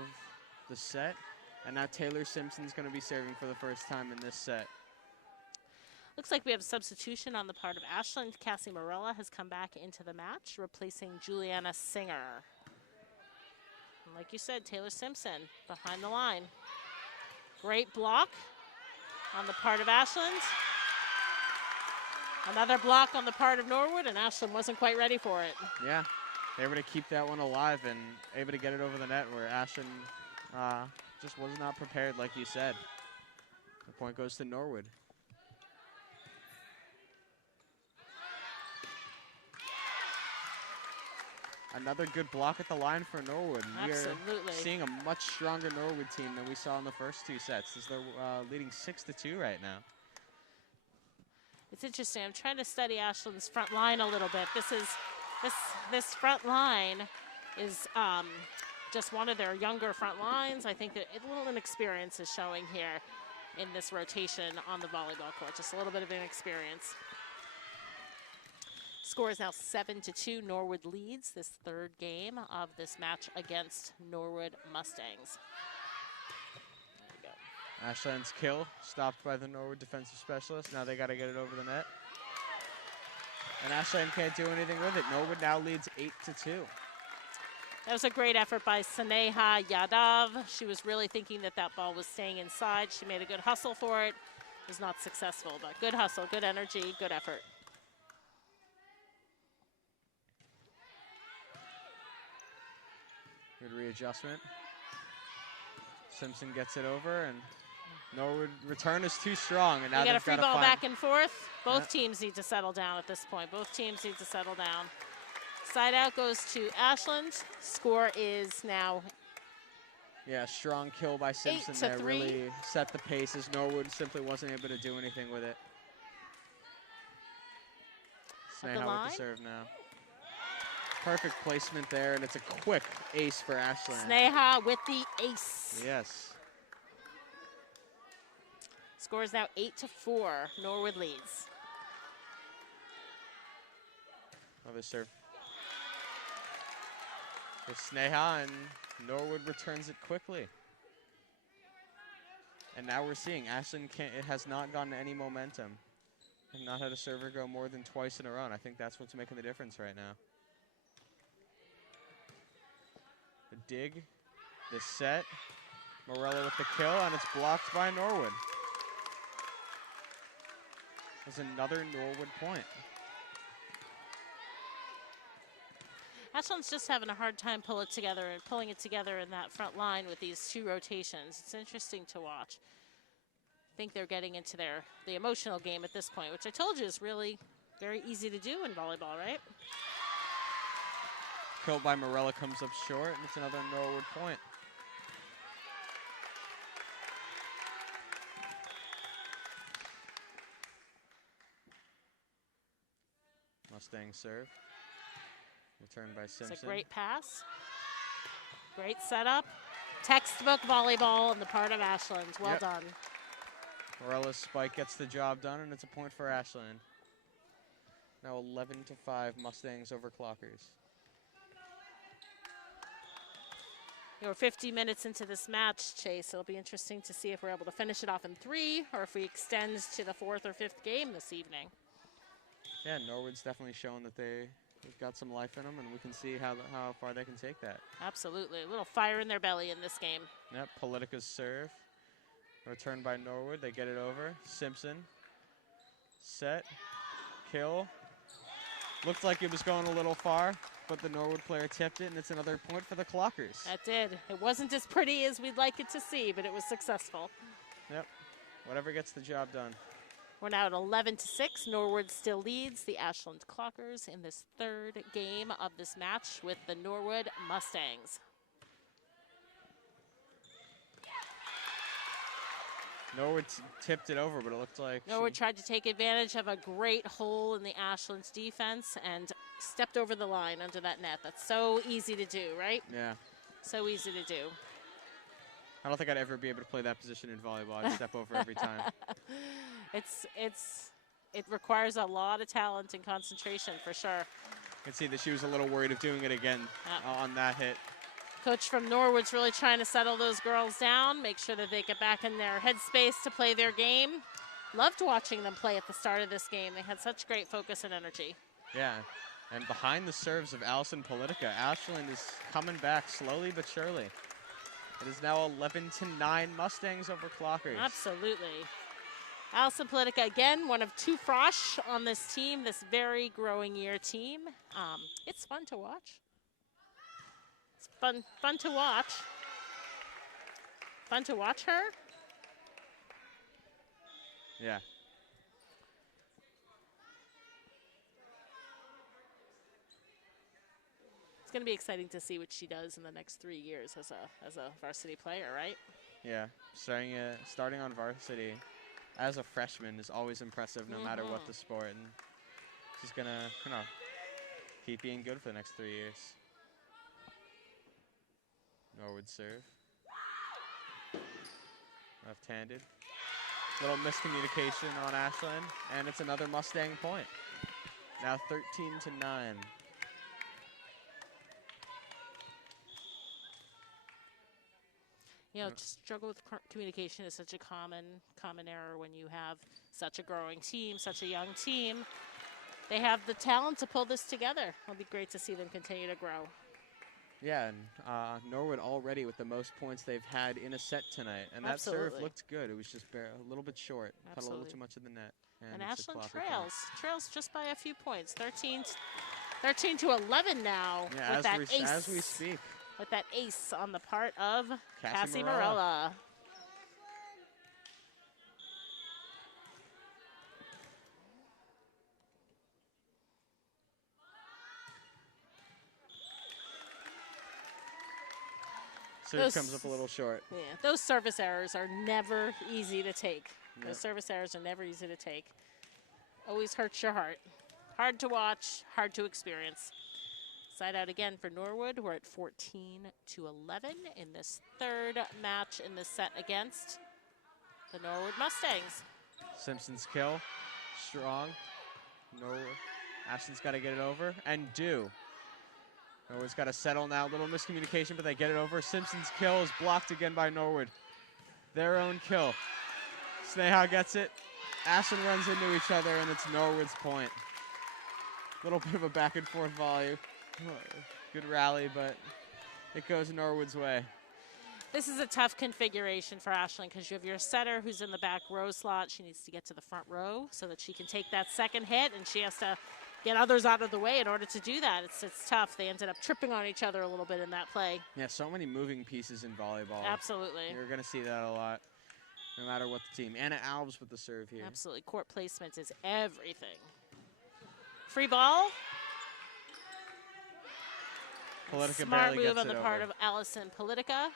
the set. And now Taylor Simpson's going to be serving for the first time in this set. Looks like we have a substitution on the part of Ashland. Cassie Morella has come back into the match, replacing Juliana Singer. And like you said, Taylor Simpson behind the line. Great block on the part of Ashland. Another block on the part of Norwood, and Ashland wasn't quite ready for it. Yeah, they were able to keep that one alive and able to get it over the net, where Ashland just was not prepared, like you said. The point goes to Norwood. Another good block at the line for Norwood. Absolutely. We are seeing a much stronger Norwood team than we saw in the first 2 sets, as they're leading 6-2 right now. It's interesting. I'm trying to study Ashland's front line a little bit. This front line is just one of their younger front lines. I think that a little inexperience is showing here in this rotation on the volleyball court. Just a little bit of inexperience. Score is now 7-2. Norwood leads this third game of this match against Norwood Mustangs. Ashland's kill stopped by the Norwood defensive specialist. Now they got to get it over the net. And Ashland can't do anything with it. Norwood now leads 8-2. That was a great effort by Sneha Yadav. She was really thinking that that ball was staying inside. She made a good hustle for it. Was not successful, but good hustle, good energy, good effort. Good readjustment. Simpson gets it over, and Norwood return is too strong. And now we got a they've free got ball to back and forth. Both teams need to settle down at this point. Both teams need to settle down. Side out goes to Ashland. Score is now Yeah, strong kill by Simpson there. 8-3. Really set the pace as Norwood simply wasn't able to do anything with it. At the Sneha line. with the serve now. Perfect placement there, and it's a quick ace for Ashland. Sneha with the ace. Yes. Score is now 8-4. Norwood leads. Another serve. For Sneha, and Norwood returns it quickly. And now we're seeing Ashland it has not gotten any momentum. Have not had a server go more than twice in a row, and I think that's what's making the difference right now. The dig, the set, Morella with the kill, and it's blocked by Norwood. There's another Norwood point. Ashland's just having a hard time pulling it together in that front line with these two rotations. It's interesting to watch. I think they're getting into the emotional game at this point, which I told you is really very easy to do in volleyball, right? Kill by Morella comes up short, and it's another Norwood point. Mustang serve. Returned by Simpson. It's a great pass. Great setup. Textbook volleyball on the part of Ashland. Well done. Morella's spike gets the job done, and it's a point for Ashland. Now 11-5 Mustangs over Clockers. We're 50 minutes into this match, Chase. It'll be interesting to see if we're able to finish it off in 3 or if we extend to the 4th or 5th game this evening. Yeah, Norwood's definitely shown that they've got some life in them, and we can see how far they can take that. Absolutely. A little fire in their belly in this game. Yep, Politica's serve. Returned by Norwood. They get it over. Simpson. Set. Kill. Looked like it was going a little far, but the Norwood player tipped it, and it's another point for the Clockers. That did. It wasn't as pretty as we'd like it to see, but it was successful. Yep. Whatever gets the job done. We're now at 11-6. Norwood still leads the Ashland Clockers in this 3rd game of this match with the Norwood Mustangs. Norwood tipped it over, but it looked like Norwood tried to take advantage of a great hole in the Ashland's defense and stepped over the line under that net. That's so easy to do, right? Yeah. So easy to do. I don't think I'd ever be able to play that position in volleyball. I'd step over every time. It requires a lot of talent and concentration for sure. You can see that she was a little worried of doing it again on that hit. Coach from Norwood's really trying to settle those girls down, make sure that they get back in their headspace to play their game. Loved watching them play at the start of this game. They had such great focus and energy. Yeah, and behind the serves of Allison Politica, Ashland is coming back slowly but surely. It is now 11-9 Mustangs over Clockers. Absolutely. Allison Politica, again, one of 2 Frosh on this team, this very growing year team. It's fun to watch. It's fun to watch. Fun to watch her. Yeah. It's going to be exciting to see what she does in the next 3 years as a varsity player, right? Yeah, starting on varsity as a freshman is always impressive no matter what the sport, and she's going to, keep being good for the next 3 years. Norwood serve. Left-handed. Little miscommunication on Ashland, and it's another Mustang point. Now 13-9. You know, struggle with communication is such a common error when you have such a growing team, such a young team. They have the talent to pull this together. It'll be great to see them continue to grow. Yeah, and Norwood already with the most points they've had in a set tonight. And that serve looked good. It was just a little bit short. Caught a little too much in the net. And Ashland trails just by a few points. 13-11 now. Yeah, with that ace. as we speak. with that ace on the part of Cassie Cassie Morella. Serve comes up a little short. Yeah, those service errors are never easy to take. Yep. Those service errors are never easy to take. Always hurts your heart. Hard to watch, hard to experience. Side out again for Norwood. We're at 14-11 in this third match in this set against the Norwood Mustangs. Simpson's kill, strong. Norwood. Ashton's got to get it over, and do. Norwood's got to settle now. Little miscommunication, but they get it over. Simpson's kill is blocked again by Norwood. Their own kill. Sneha gets it. Ashton runs into each other, and it's Norwood's point. Little bit of a back and forth volley. Good rally, but it goes Norwood's way. This is a tough configuration for Ashlyn because you have your setter who's in the back row slot. She needs to get to the front row so that she can take that second hit, and she has to get others out of the way in order to do that. It's tough. They ended up tripping on each other a little bit in that play. Yeah, so many moving pieces in volleyball. Absolutely. You're going to see that a lot, no matter what the team. Anna Alves with the serve here. Absolutely. Court placement is everything. Free ball. Politica Smart barely move gets on the it part over. of Allison Politica.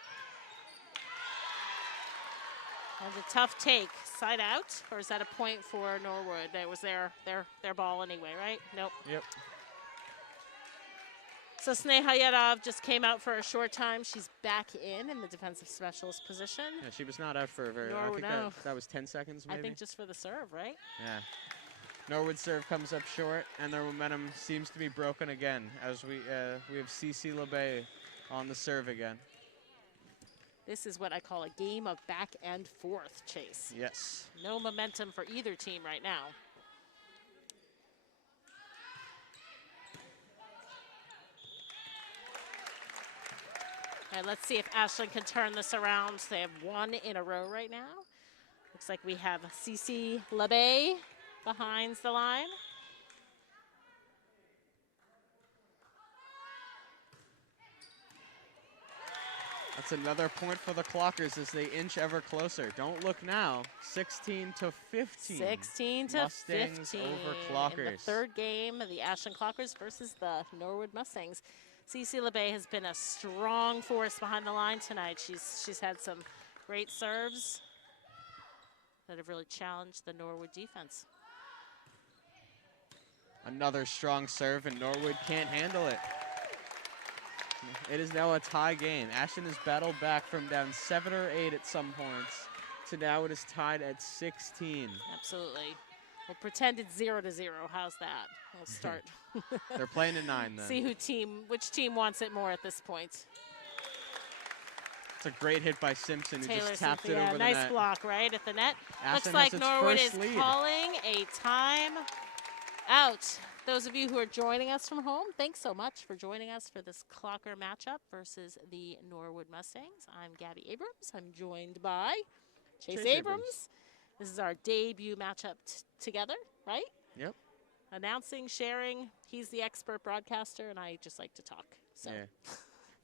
And a tough take. Side out, or is that a point for Norwood? That was their ball anyway, right? Nope. Yep. So Sneha Yadov just came out for a short time. She's back in the defensive specialist position. Yeah, she was not out for a very long. I think that was 10 seconds maybe. I think just for the serve, right? Yeah. Norwood's serve comes up short, and their momentum seems to be broken again as we have Cece LeBay on the serve again. This is what I call a game of back and forth, Chase. Yes. No momentum for either team right now. And let's see if Ashlyn can turn this around. They have one in a row right now. Looks like we have Cece LeBay behind the line. That's another point for the Clockers as they inch ever closer. Don't look now. 16-15. 16-15. Mustangs over Clockers. In the third game of the Ashlyn Clockers versus the Norwood Mustangs. Cece LeBay has been a strong force behind the line tonight. She's had some great serves that have really challenged the Norwood defense. Another strong serve, and Norwood can't handle it. It is now a tie game. Ashton has battled back from down 7 or 8 at some points to now it is tied at 16. Absolutely. We'll pretend it's 0-0. How's that? We'll start. They're playing at 9 then. See which team wants it more at this point. It's a great hit by Simpson, who Taylor just tapped it Cynthia, over the nice net. block right at the net. Ashton Looks like has its Norwood first is lead. calling a time out. Those of you who are joining us from home, thanks so much for joining us for this Clocker matchup versus the Norwood Mustangs. I'm Gabby Abrams. I'm joined by Chase Abrams. This is our debut matchup together, right? Yep. Announcing, sharing. He's the expert broadcaster, and I just like to talk. So. Yeah.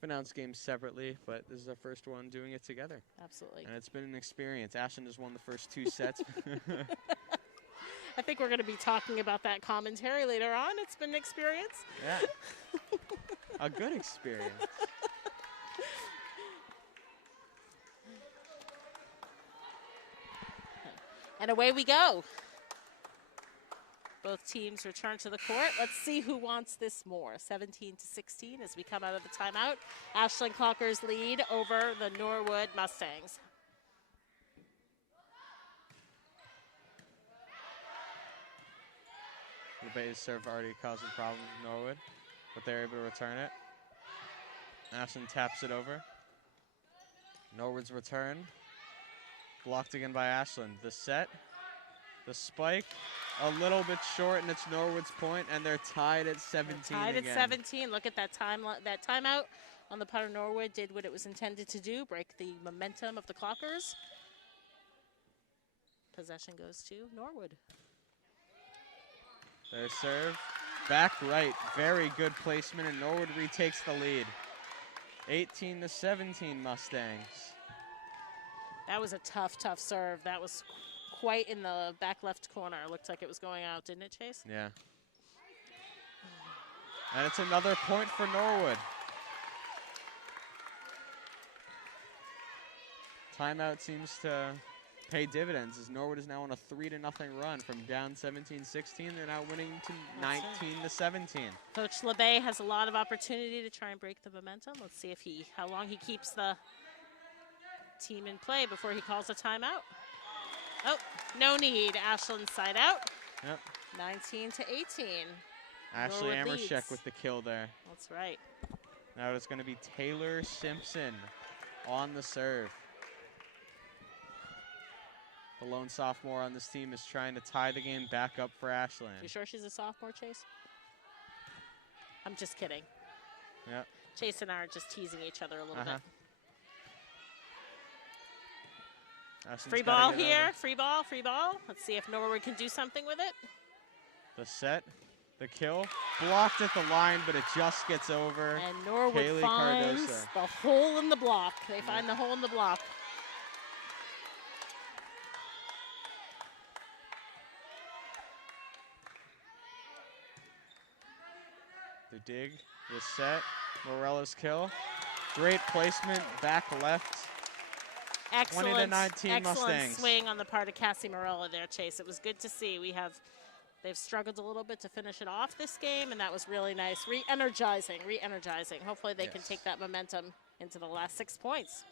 We've announced games separately, but this is our first one doing it together. Absolutely. And it's been an experience. Ashton has won the first 2 sets. I think we're going to be talking about that commentary later on. It's been an experience. Yeah. A good experience. And away we go. Both teams return to the court. Let's see who wants this more. 17-16 as we come out of the timeout. Ashlyn Clockers lead over the Norwood Mustangs. LeBay's serve already causing problems with Norwood, but they're able to return it. Ashton taps it over. Norwood's return. Blocked again by Ashlyn. The set, the spike, a little bit short, and it's Norwood's point, and they're tied at 17 Tied again. at 17. Look at that timeout on the part of Norwood did what it was intended to do, break the momentum of the Clockers. Possession goes to Norwood. Their serve, back right, very good placement, and Norwood retakes the lead. 18-17 Mustangs. That was a tough, tough serve. That was quite in the back left corner. Looked like it was going out, didn't it, Chase? Yeah. And it's another point for Norwood. Timeout seems to pay dividends as Norwood is now on a 3-0 run from down 17-16. They're now winning to 19-17. Coach LeBay has a lot of opportunity to try and break the momentum. Let's see if how long he keeps the team in play before he calls a timeout. Oh, no need. Ashland side out. Yep. 19-18. Ashley Norwood Amershek leads. with the kill there. That's right. Now it's going to be Taylor Simpson on the serve. The lone sophomore on this team is trying to tie the game back up for Ashland. You sure she's a sophomore, Chase? I'm just kidding. Yep. Chase and I are just teasing each other a little bit. Ashland's Free gotta ball get here. over. Free ball, free ball. Let's see if Norwood can do something with it. The set, the kill, blocked at the line, but it just gets over. And Norwood Kaylee finds Cardoso. the hole in the block. They find the hole in the block. The dig, the set, Morella's kill. Great placement, back left. Excellent, 20-19 excellent Mustangs. swing on the part of Cassie Morella there, Chase. It was good to see. They've struggled a little bit to finish it off this game, and that was really nice. Re-energizing. Hopefully they can Yes. take that momentum into the last 6 points.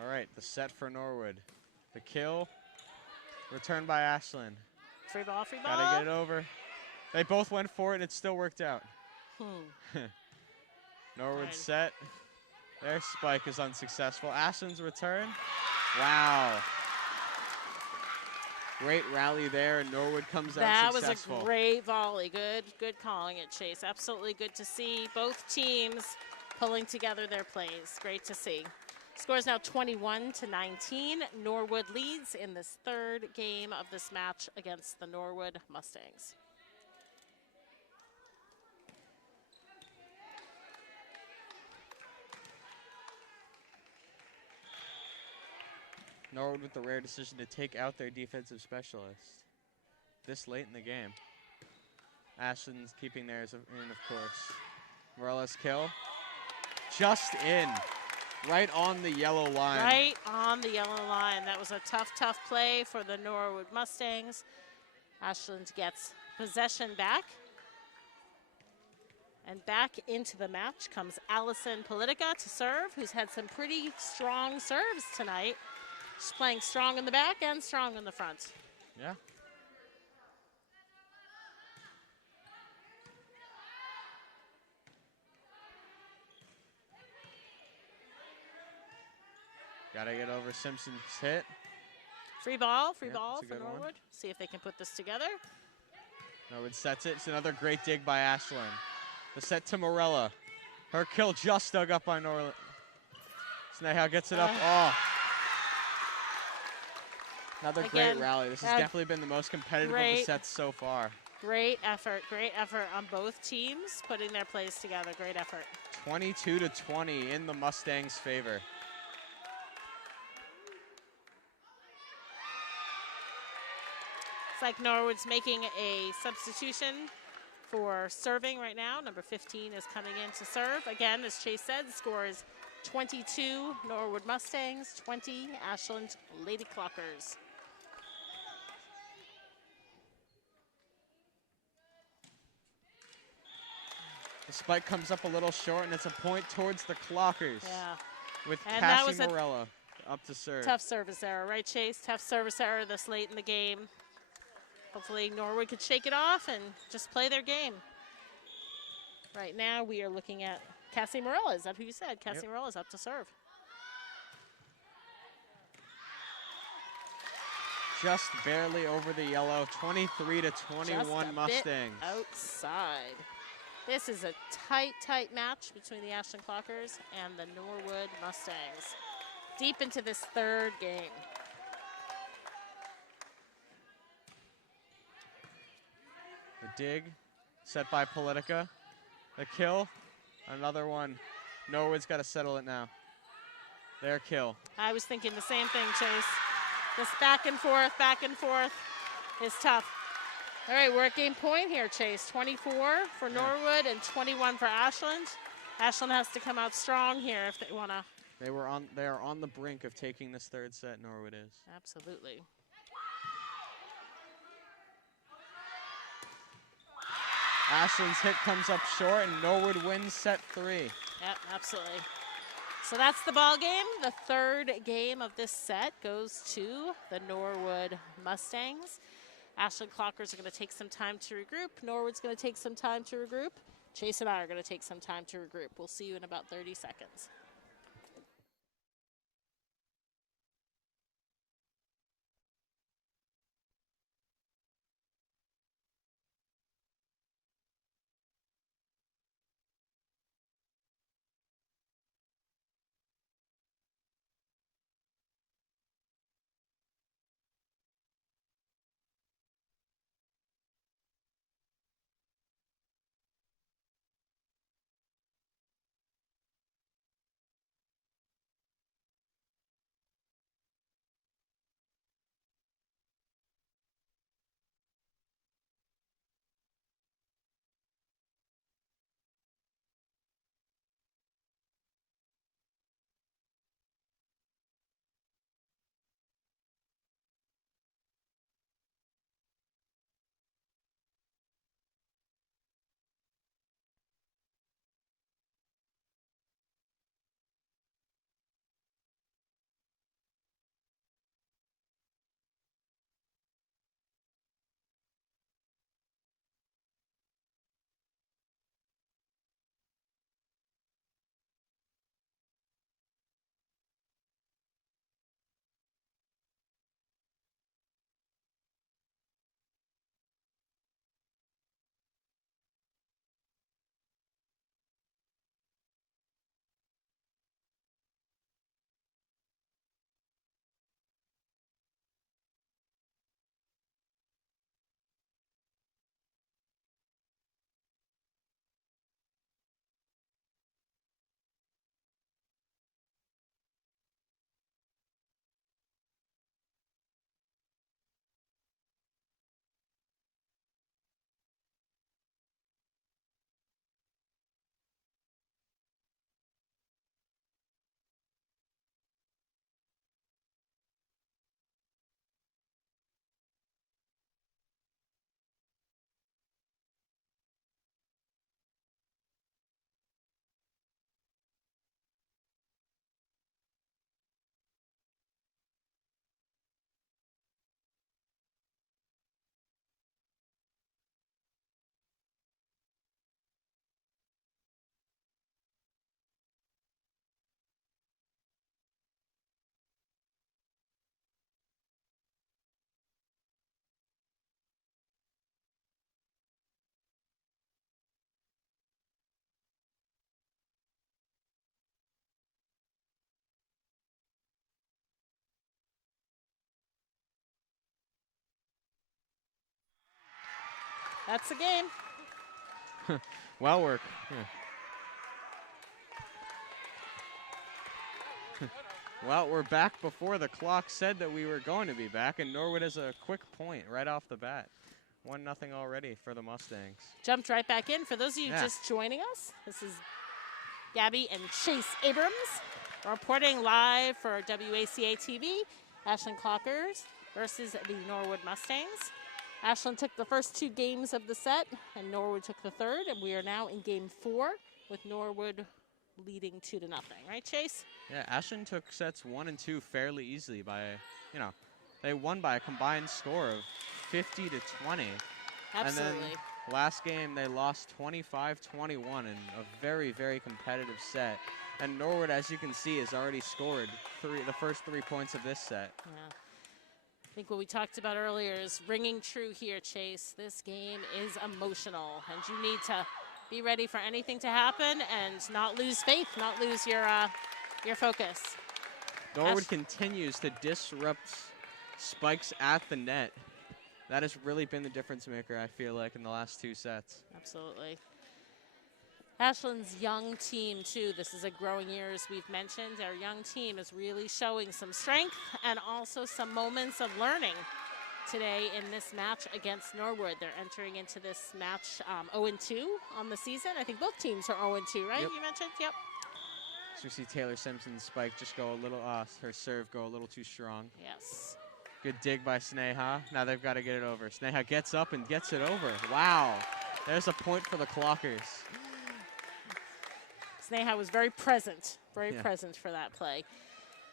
All right, the set for Norwood. The kill, returned by Ashland. Free ball, free ball. Gotta get it over. They both went for it, and it still worked out. Norwood Fine. set. Their spike is unsuccessful. Ashland's return. Wow. Great rally there, and Norwood comes out That was successful. a great volley. Good calling it, Chase. Absolutely good to see both teams pulling together their plays. Great to see. Score is now 21-19. Norwood leads in this third game of this match against the Norwood Mustangs. Norwood with the rare decision to take out their defensive specialist this late in the game. Ashland's keeping theirs in, of course. Morella's kill. Just in. Right on the yellow line. Right on the yellow line. That was a tough play for the Norwood Mustangs. Ashland gets possession back. And back into the match comes Allison Politica to serve, who's had some pretty strong serves tonight. She's playing strong in the back and strong in the front. Yeah. Gotta get over Simpson's hit. Free ball Yep, for that's a good one. Norwood. See if they can put this together. Norwood sets it. It's another great dig by Ashland. The set to Morella. Her kill just dug up by Norwood. Sneha gets it up. Oh. Another Again, great rally. This has definitely been the most competitive of the great. sets so far. Great effort on both teams putting their plays together. Great effort. 22-20 in the Mustangs' favor. It's like Norwood's making a substitution for serving right now. Number 15 is coming in to serve. Again, as Chase said, the score is 22 Norwood Mustangs, 20 Ashland Lady Clockers. The spike comes up a little short, and it's a point towards the Clockers. Yeah. With And that Cassie was a Morella up to serve. Tough service error, right, Chase? Tough service error this late in the game. Hopefully Norwood could shake it off and just play their game. Right now we are looking at Cassie Morella. Is that who you said? Cassie Morella's up to serve. Just barely over the yellow. 23-21 Just a Mustangs. bit outside. This is a tight match between the Ashland Clockers and the Norwood Mustangs. Deep into this third game. dig set by Politica. The kill, another one. Norwood's got to settle it now. Their kill. I was thinking the same thing, Chase. This back and forth is tough. All right, we're at game point here, Chase. 24 for Norwood and 21 for Ashland. Ashland has to come out strong here if they want to. They are on the brink of taking this third set, Norwood is. Absolutely. Ashland's hit comes up short, and Norwood wins set 3. Yep, absolutely. So that's the ball game. The third game of this set goes to the Norwood Mustangs. Ashland Clockers are going to take some time to regroup. Norwood's going to take some time to regroup. Chase and I are going to take some time to regroup. We'll see you in about 30 seconds. That's the game. Well work. Yeah. Well, we're back before the clock said that we were going to be back, and Norwood has a quick point right off the bat. 1-0 already for the Mustangs. Jumped right back in. For those of you just joining us, this is Gabby and Chase Abrams reporting live for WACA-TV, Ashland Clockers versus the Norwood Mustangs. Ashland took the first 2 games of the set, and Norwood took the third, and we are now in game 4 with Norwood leading 2-0. Right, Chase? Yeah, Ashland took sets 1 and 2 fairly easily by, they won by a combined score of 50-20. Absolutely. And then last game they lost 25-21 in a very, very competitive set. And Norwood, as you can see, has already scored the first 3 points of this set. Yeah. I think what we talked about earlier is ringing true here, Chase. This game is emotional, and you need to be ready for anything to happen and not lose faith, not lose your focus. Norwood continues to disrupt spikes at the net. That has really been the difference maker, I feel like, in the last 2 sets. Absolutely. Ashland's young team, too. This is a growing year, as we've mentioned. Our young team is really showing some strength and also some moments of learning today in this match against Norwood. They're entering into this match 0-2 on the season. I think both teams are 0-2, right? Yep. You mentioned? Yep. So we see Taylor Simpson's spike just go a little, her serve go a little too strong. Yes. Good dig by Sneha. Now they've got to get it over. Sneha gets up and gets it over. Wow. There's a point for the Clockers. Sneha was very present present for that play.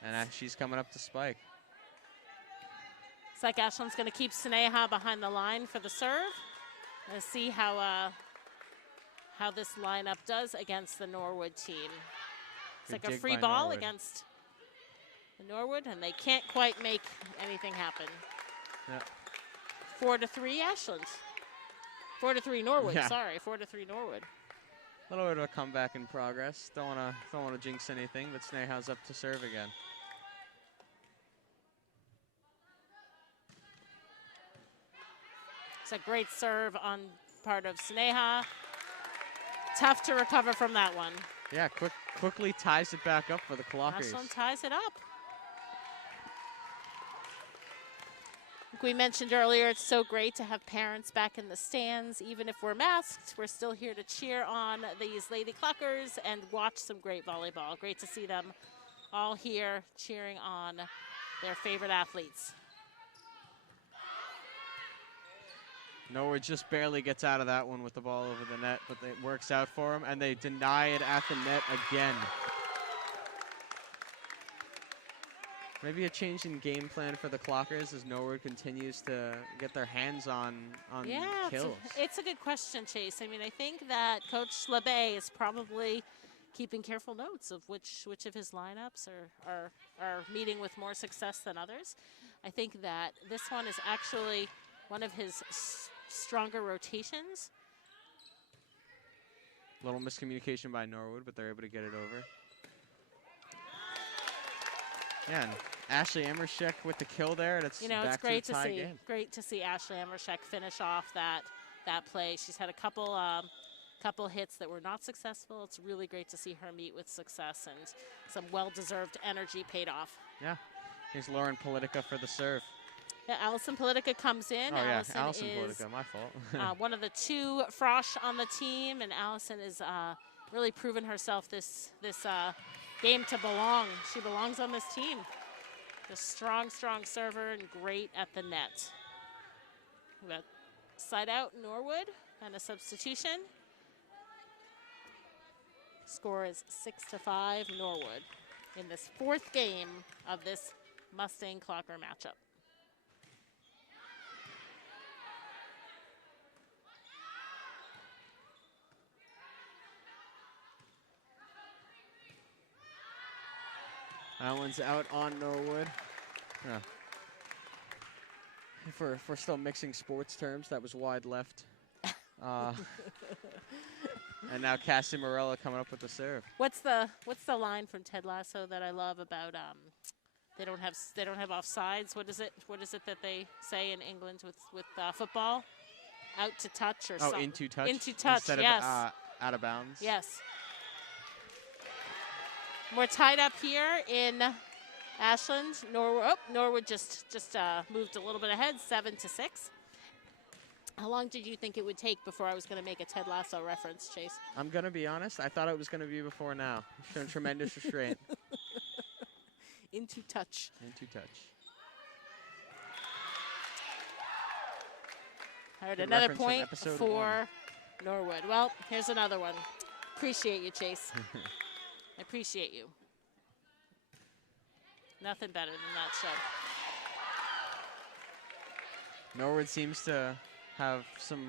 And she's coming up to spike. It's like Ashland's going to keep Sneha behind the line for the serve. Let's see how this lineup does against the Norwood team. It's like a free ball Norwood against the Norwood, and they can't quite make anything happen. Yep. 4-3 Ashland. 4-3 Norwood. Yeah. Sorry, 4-3 Norwood. A little bit of a comeback in progress. Don't wanna jinx anything, but Sneha's up to serve again. It's a great serve on part of Sneha. Tough to recover from that one. Yeah, quickly ties it back up for the Clockers. Ashland ties it up. Like we mentioned earlier, it's so great to have parents back in the stands. Even if we're masked, we're still here to cheer on these Lady Clockers and watch some great volleyball. Great to see them all here cheering on their favorite athletes. Norwood just barely gets out of that one with the ball over the net, but it works out for him, and they deny it at the net again. Maybe a change in game plan for the Clockers as Norwood continues to get their hands on kills. It's a good question, Chase. I mean, I think that Coach LeBay is probably keeping careful notes of which of his lineups are meeting with more success than others. I think that this one is actually one of his stronger rotations. Little miscommunication by Norwood, but they're able to get it over. Yeah, and Ashley Emershek with the kill there. That's it's back great to the tie game. Great to see Ashley Emershek finish off that play. She's had a couple hits that were not successful. It's really great to see her meet with success, and some well-deserved energy paid off. Yeah, here's Lauren Politica for the serve. Yeah, Allison Politica comes in. Oh, yeah, Allison is Politica, my fault. one of the 2 Frosh on the team, and Allison is really proven herself this game to belong. She belongs on this team. A strong server and great at the net. We got side out Norwood and a substitution. Score is 6-5 Norwood in this 4th game of this Mustang Clocker matchup. That one's out on Norwood. Yeah. If we're still mixing sports terms, that was wide left. And now Cassie Morella coming up with the serve. What's the line from Ted Lasso that I love about they don't have offsides? What is it that they say in England with football? Out to touch or something? Into touch. Into touch. Instead yes. of out of bounds. Yes. We're tied up here in Ashland. Norwood just moved a little bit ahead, 7-6. How long did you think it would take before I was going to make a Ted Lasso reference, Chase? I'm going to be honest. I thought it was going to be before now. Showing tremendous restraint. Into touch. Into touch. All right, Good another reference from point episode for 1. Norwood. Well, here's another one. Appreciate you, Chase. I appreciate you. Nothing better than that show. Norwood seems to have some,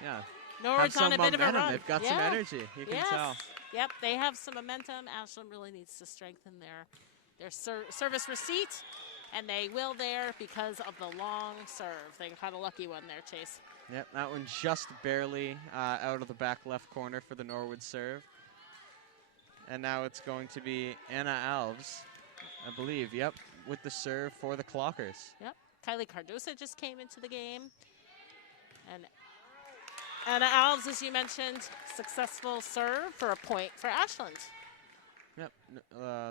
yeah. Norwood's on a bit of a run. They've got some energy. You can tell. Yep, they have some momentum. Ashland really needs to strengthen their service receipt, and they will there because of the long serve. They got a lucky one there, Chase. Yep, that one just barely out of the back left corner for the Norwood serve. And now it's going to be Anna Alves, I believe, with the serve for the Clockers. Yep, Kylie Cardosa just came into the game. And Anna Alves, as you mentioned, successful serve for a point for Ashland. Yep,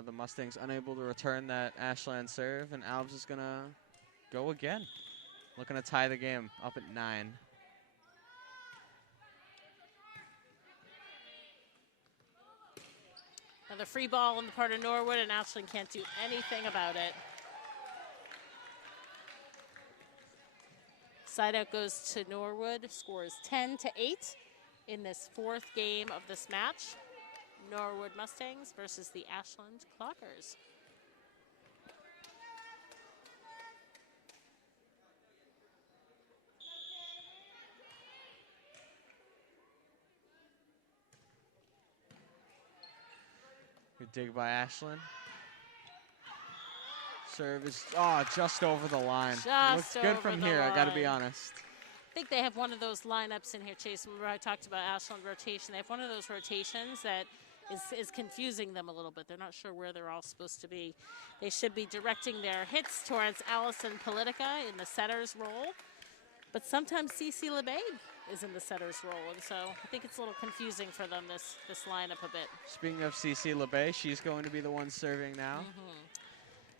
the Mustangs unable to return that Ashland serve, and Alves is gonna go again. Looking to tie the game up at 9. Another free ball on the part of Norwood, and Ashland can't do anything about it. Side out goes to Norwood, scores 10-8 in this 4th game of this match. Norwood Mustangs versus the Ashland Clockers. Good dig by Ashland. Serve is just over the line. Looks good from here, I gotta be honest. I think they have one of those lineups in here, Chase. Remember I talked about Ashland rotation. They have one of those rotations that is confusing them a little bit. They're not sure where they're all supposed to be. They should be directing their hits towards Allison Politica in the setter's role. But sometimes Cece LeBay is in the setter's role, and so I think it's a little confusing for them, this lineup a bit. Speaking of Cece LeBay, she's going to be the one serving now.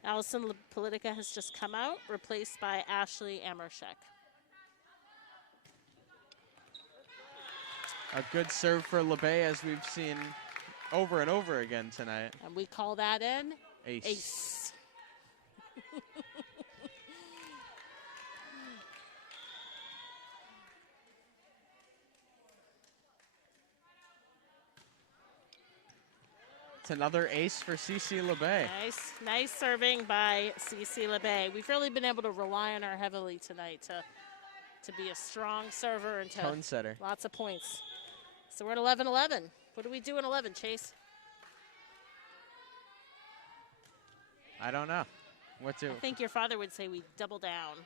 Allison Politica has just come out, replaced by Ashley Amershek. A good serve for LeBay, as we've seen over and over again tonight. And we call that an ace. Ace. It's another ace for Cece LeBay. Nice serving by Cece LeBay. We've really been able to rely on her heavily tonight to be a strong server and to Tone setter. Lots of points. So we're at 11-11. What do we do in 11, Chase? I don't know. What do? I think your father would say we double down.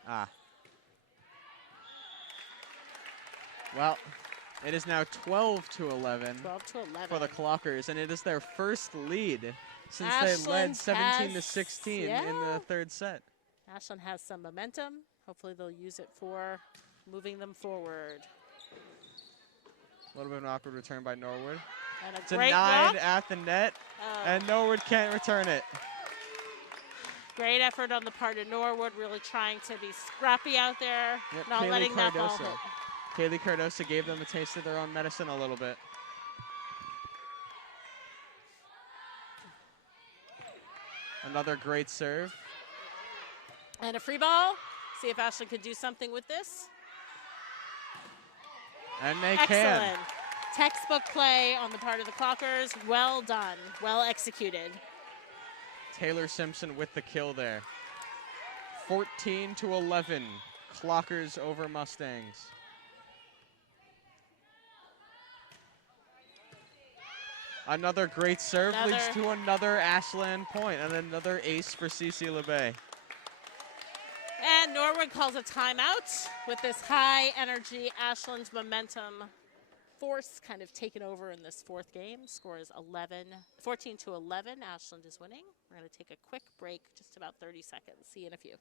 Well, it is now 12-11. 12-11. For the Clockers, and it is their first lead since Ashland they led 17-16 in the 3rd set. Ashland has some momentum. Hopefully they'll use it for moving them forward. A little bit of an awkward return by Norwood. And a great denied block. at the net, and Norwood can't return it. Great effort on the part of Norwood, really trying to be scrappy out there, not Kaylee letting that ball hit. Kaylee Cardosa gave them a taste of their own medicine a little bit. Another great serve. And a free ball. See if Ashland could do something with this. And they Excellent. can. Textbook play on the part of the Clockers. Well done. Well executed. Taylor Simpson with the kill there. 14-11. Clockers over Mustangs. Another great serve leads to another Ashland point and another ace for Cece LeBay. And Norwood calls a timeout with this high energy Ashland's momentum force kind of taken over in this 4th game. Score is 14-11. Ashland is winning. We're going to take a quick break, just about 30 seconds. See you in a few.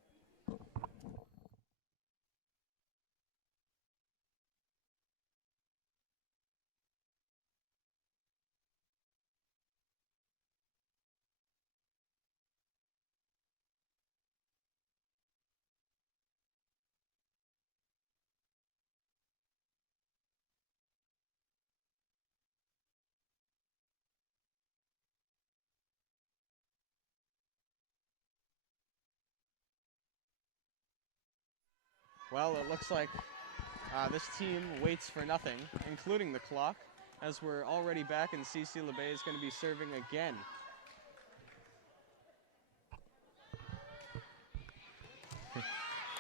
Well, it looks like this team waits for nothing, including the clock, as we're already back and Cece LeBay is going to be serving again.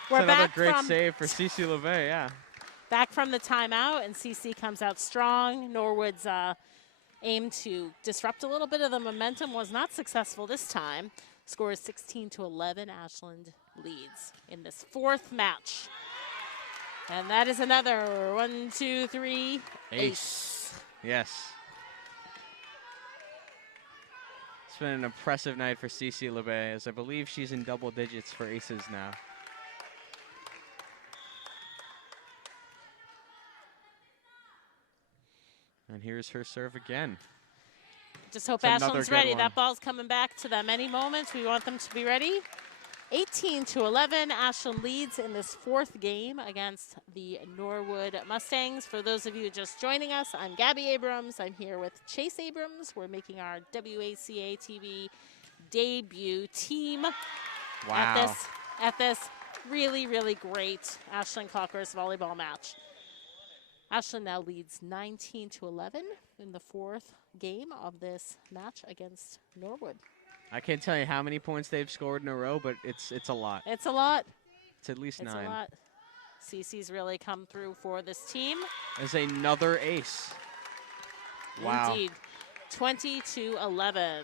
We're another back great save for Cece LeBay, yeah. Back from the timeout, and Cece comes out strong. Norwood's aim to disrupt a little bit of the momentum was not successful this time. Score is 16-11. Ashland leads in this 4th match. And that is another 1, 2, 3 ace. Yes. It's been an impressive night for Cece LeBay, as I believe she's in double digits for aces now. And here's her serve again. Just hope It's another Ashland's good ready. one. That ball's coming back to them any moment. We want them to be ready. 18-11, Ashland leads in this fourth game against the Norwood Mustangs. For those of you just joining us, I'm Gabby Abrams. I'm here with Chase Abrams. We're making our WACA-TV debut team at this really, really great Ashland Clockers volleyball match. Ashland now leads 19-11 in the fourth game of this match against Norwood. I can't tell you how many points they've scored in a row, but it's a lot. It's a lot. It's at least 9. It's a lot. CC's really come through for this team. Is another ace. Wow. Indeed. 20-11.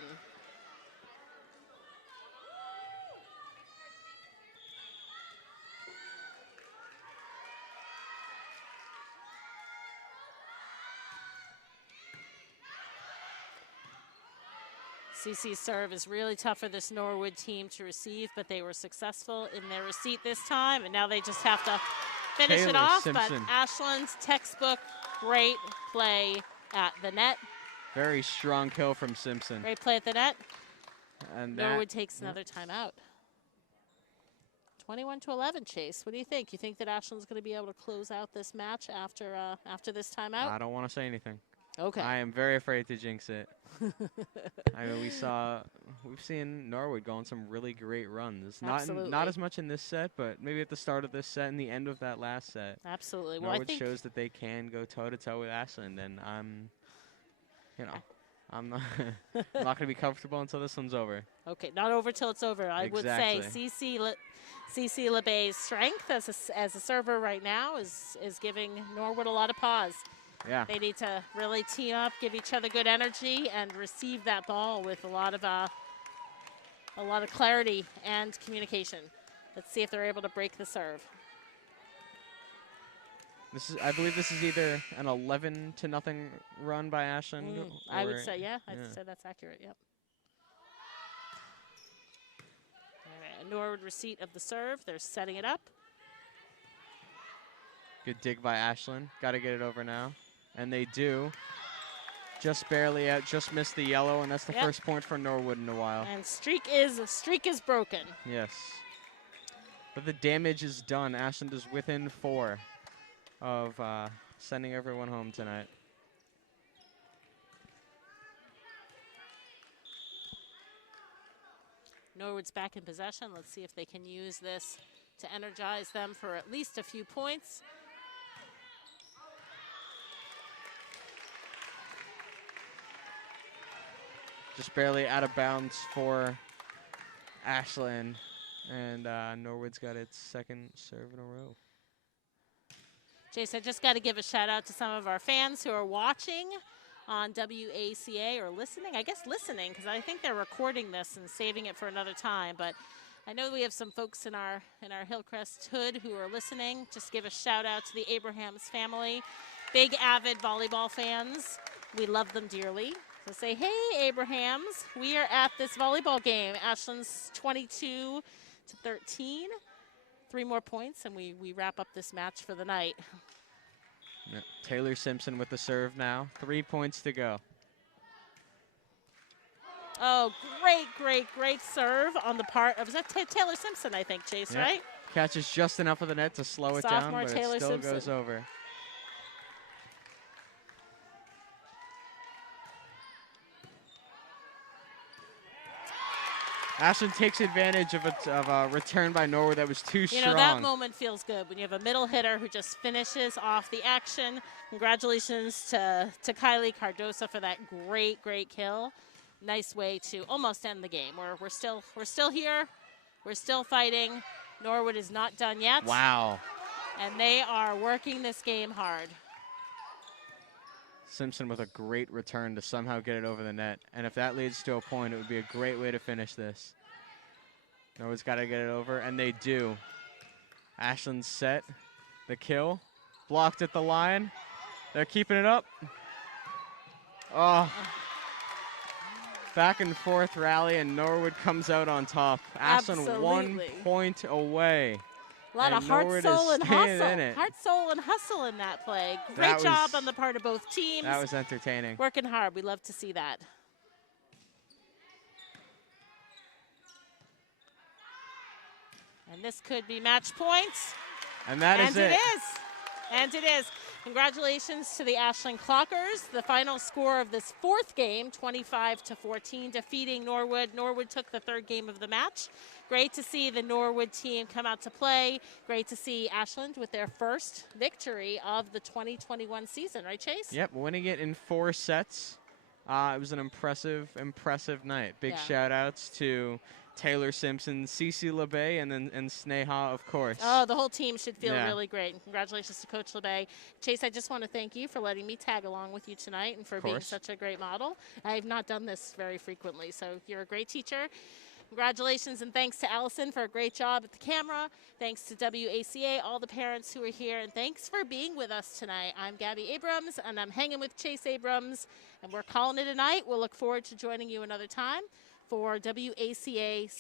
CC's serve is really tough for this Norwood team to receive, but they were successful in their receipt this time, and now they just have to finish it off. Simpson. But Ashland's textbook, great play at the net. Very strong kill from Simpson. Great play at the net. And Norwood takes another timeout. 21-11, Chase. What do you think? You think that Ashland's going to be able to close out this match after this timeout? I don't want to say anything. Okay. I am very afraid to jinx it. I mean, we've seen Norwood go on some really great runs. Not as much in this set, but maybe at the start of this set and the end of that last set. Absolutely. Well, Norwood I think shows that they can go toe-to-toe with Ashland, and I'm not I'm not going to be comfortable until this one's over. Okay, not over till it's over. I would say CC LeBay's strength as a server right now is giving Norwood a lot of pause. Yeah. They need to really team up, give each other good energy, and receive that ball with a lot of clarity and communication. Let's see if they're able to break the serve. I believe this is either an 11-0 run by Ashland. I would say, yeah. I'd say that's accurate. Yep. All right, a Norwood receipt of the serve. They're setting it up. Good dig by Ashland. Got to get it over now. And they do. Just barely out, just missed the yellow, and that's the first point for Norwood in a while. And streak is broken. Yes. But the damage is done. Ashland is within 4 of sending everyone home tonight. Norwood's back in possession. Let's see if they can use this to energize them for at least a few points. Just barely out of bounds for Ashland. And Norwood's got its second serve in a row. Jason, I just got to give a shout out to some of our fans who are watching on WACA or listening. I guess listening, because I think they're recording this and saving it for another time. But I know we have some folks in our Hillcrest hood who are listening. Just give a shout out to the Abrahams family. Big avid volleyball fans. We love them dearly. So say, hey, Abrahams, we are at this volleyball game. Ashland's 22-13. 3 more points, and we wrap up this match for the night. Yeah. Taylor Simpson with the serve now. 3 points to go. Oh, great serve on the part of, is that Taylor Simpson, I think, Chase, right? Catches just enough of the net to slow it down, but Taylor it still Simpson goes over. Ashland takes advantage of a return by Norwood that was too strong. You know, that moment feels good when you have a middle hitter who just finishes off the action. Congratulations to Kylie Cardosa for that great kill. Nice way to almost end the game. We're still here. We're still fighting. Norwood is not done yet. Wow. And they are working this game hard. Simpson with a great return to somehow get it over the net. And if that leads to a point, it would be a great way to finish this. Norwood's got to get it over, and they do. Ashland's set. The kill. Blocked at the line. They're keeping it up. Oh. Back and forth rally, and Norwood comes out on top. Ashland 1 point away A lot of And heart, Norwood soul, is and staying in hustle. it. Heart, soul, and hustle in that play. That Great job was- on the part of both teams. That was entertaining. Working hard. We love to see that. And this could be match points. And that is And it. it is. And it is. Congratulations to the Ashland Clockers. The final score of this fourth game, 25-14, defeating Norwood. Norwood took the third game of the match. Great to see the Norwood team come out to play. Great to see Ashland with their first victory of the 2021 season. Right, Chase? Yep, winning it in 4 sets. It was an impressive night. Big Yeah. shout outs to Taylor Simpson, Cece LeBay, and Sneha, of course. Oh, the whole team should feel Yeah. really great. And congratulations to Coach LeBay. Chase, I just want to thank you for letting me tag along with you tonight and for being course. such a great model. I have not done this very frequently, so you're a great teacher. Congratulations and thanks to Allison for a great job at the camera. Thanks to WACA, all the parents who are here, and thanks for being with us tonight. I'm Gabby Abrams, and I'm hanging with Chase Abrams, and we're calling it a night. We'll look forward to joining you another time for WACA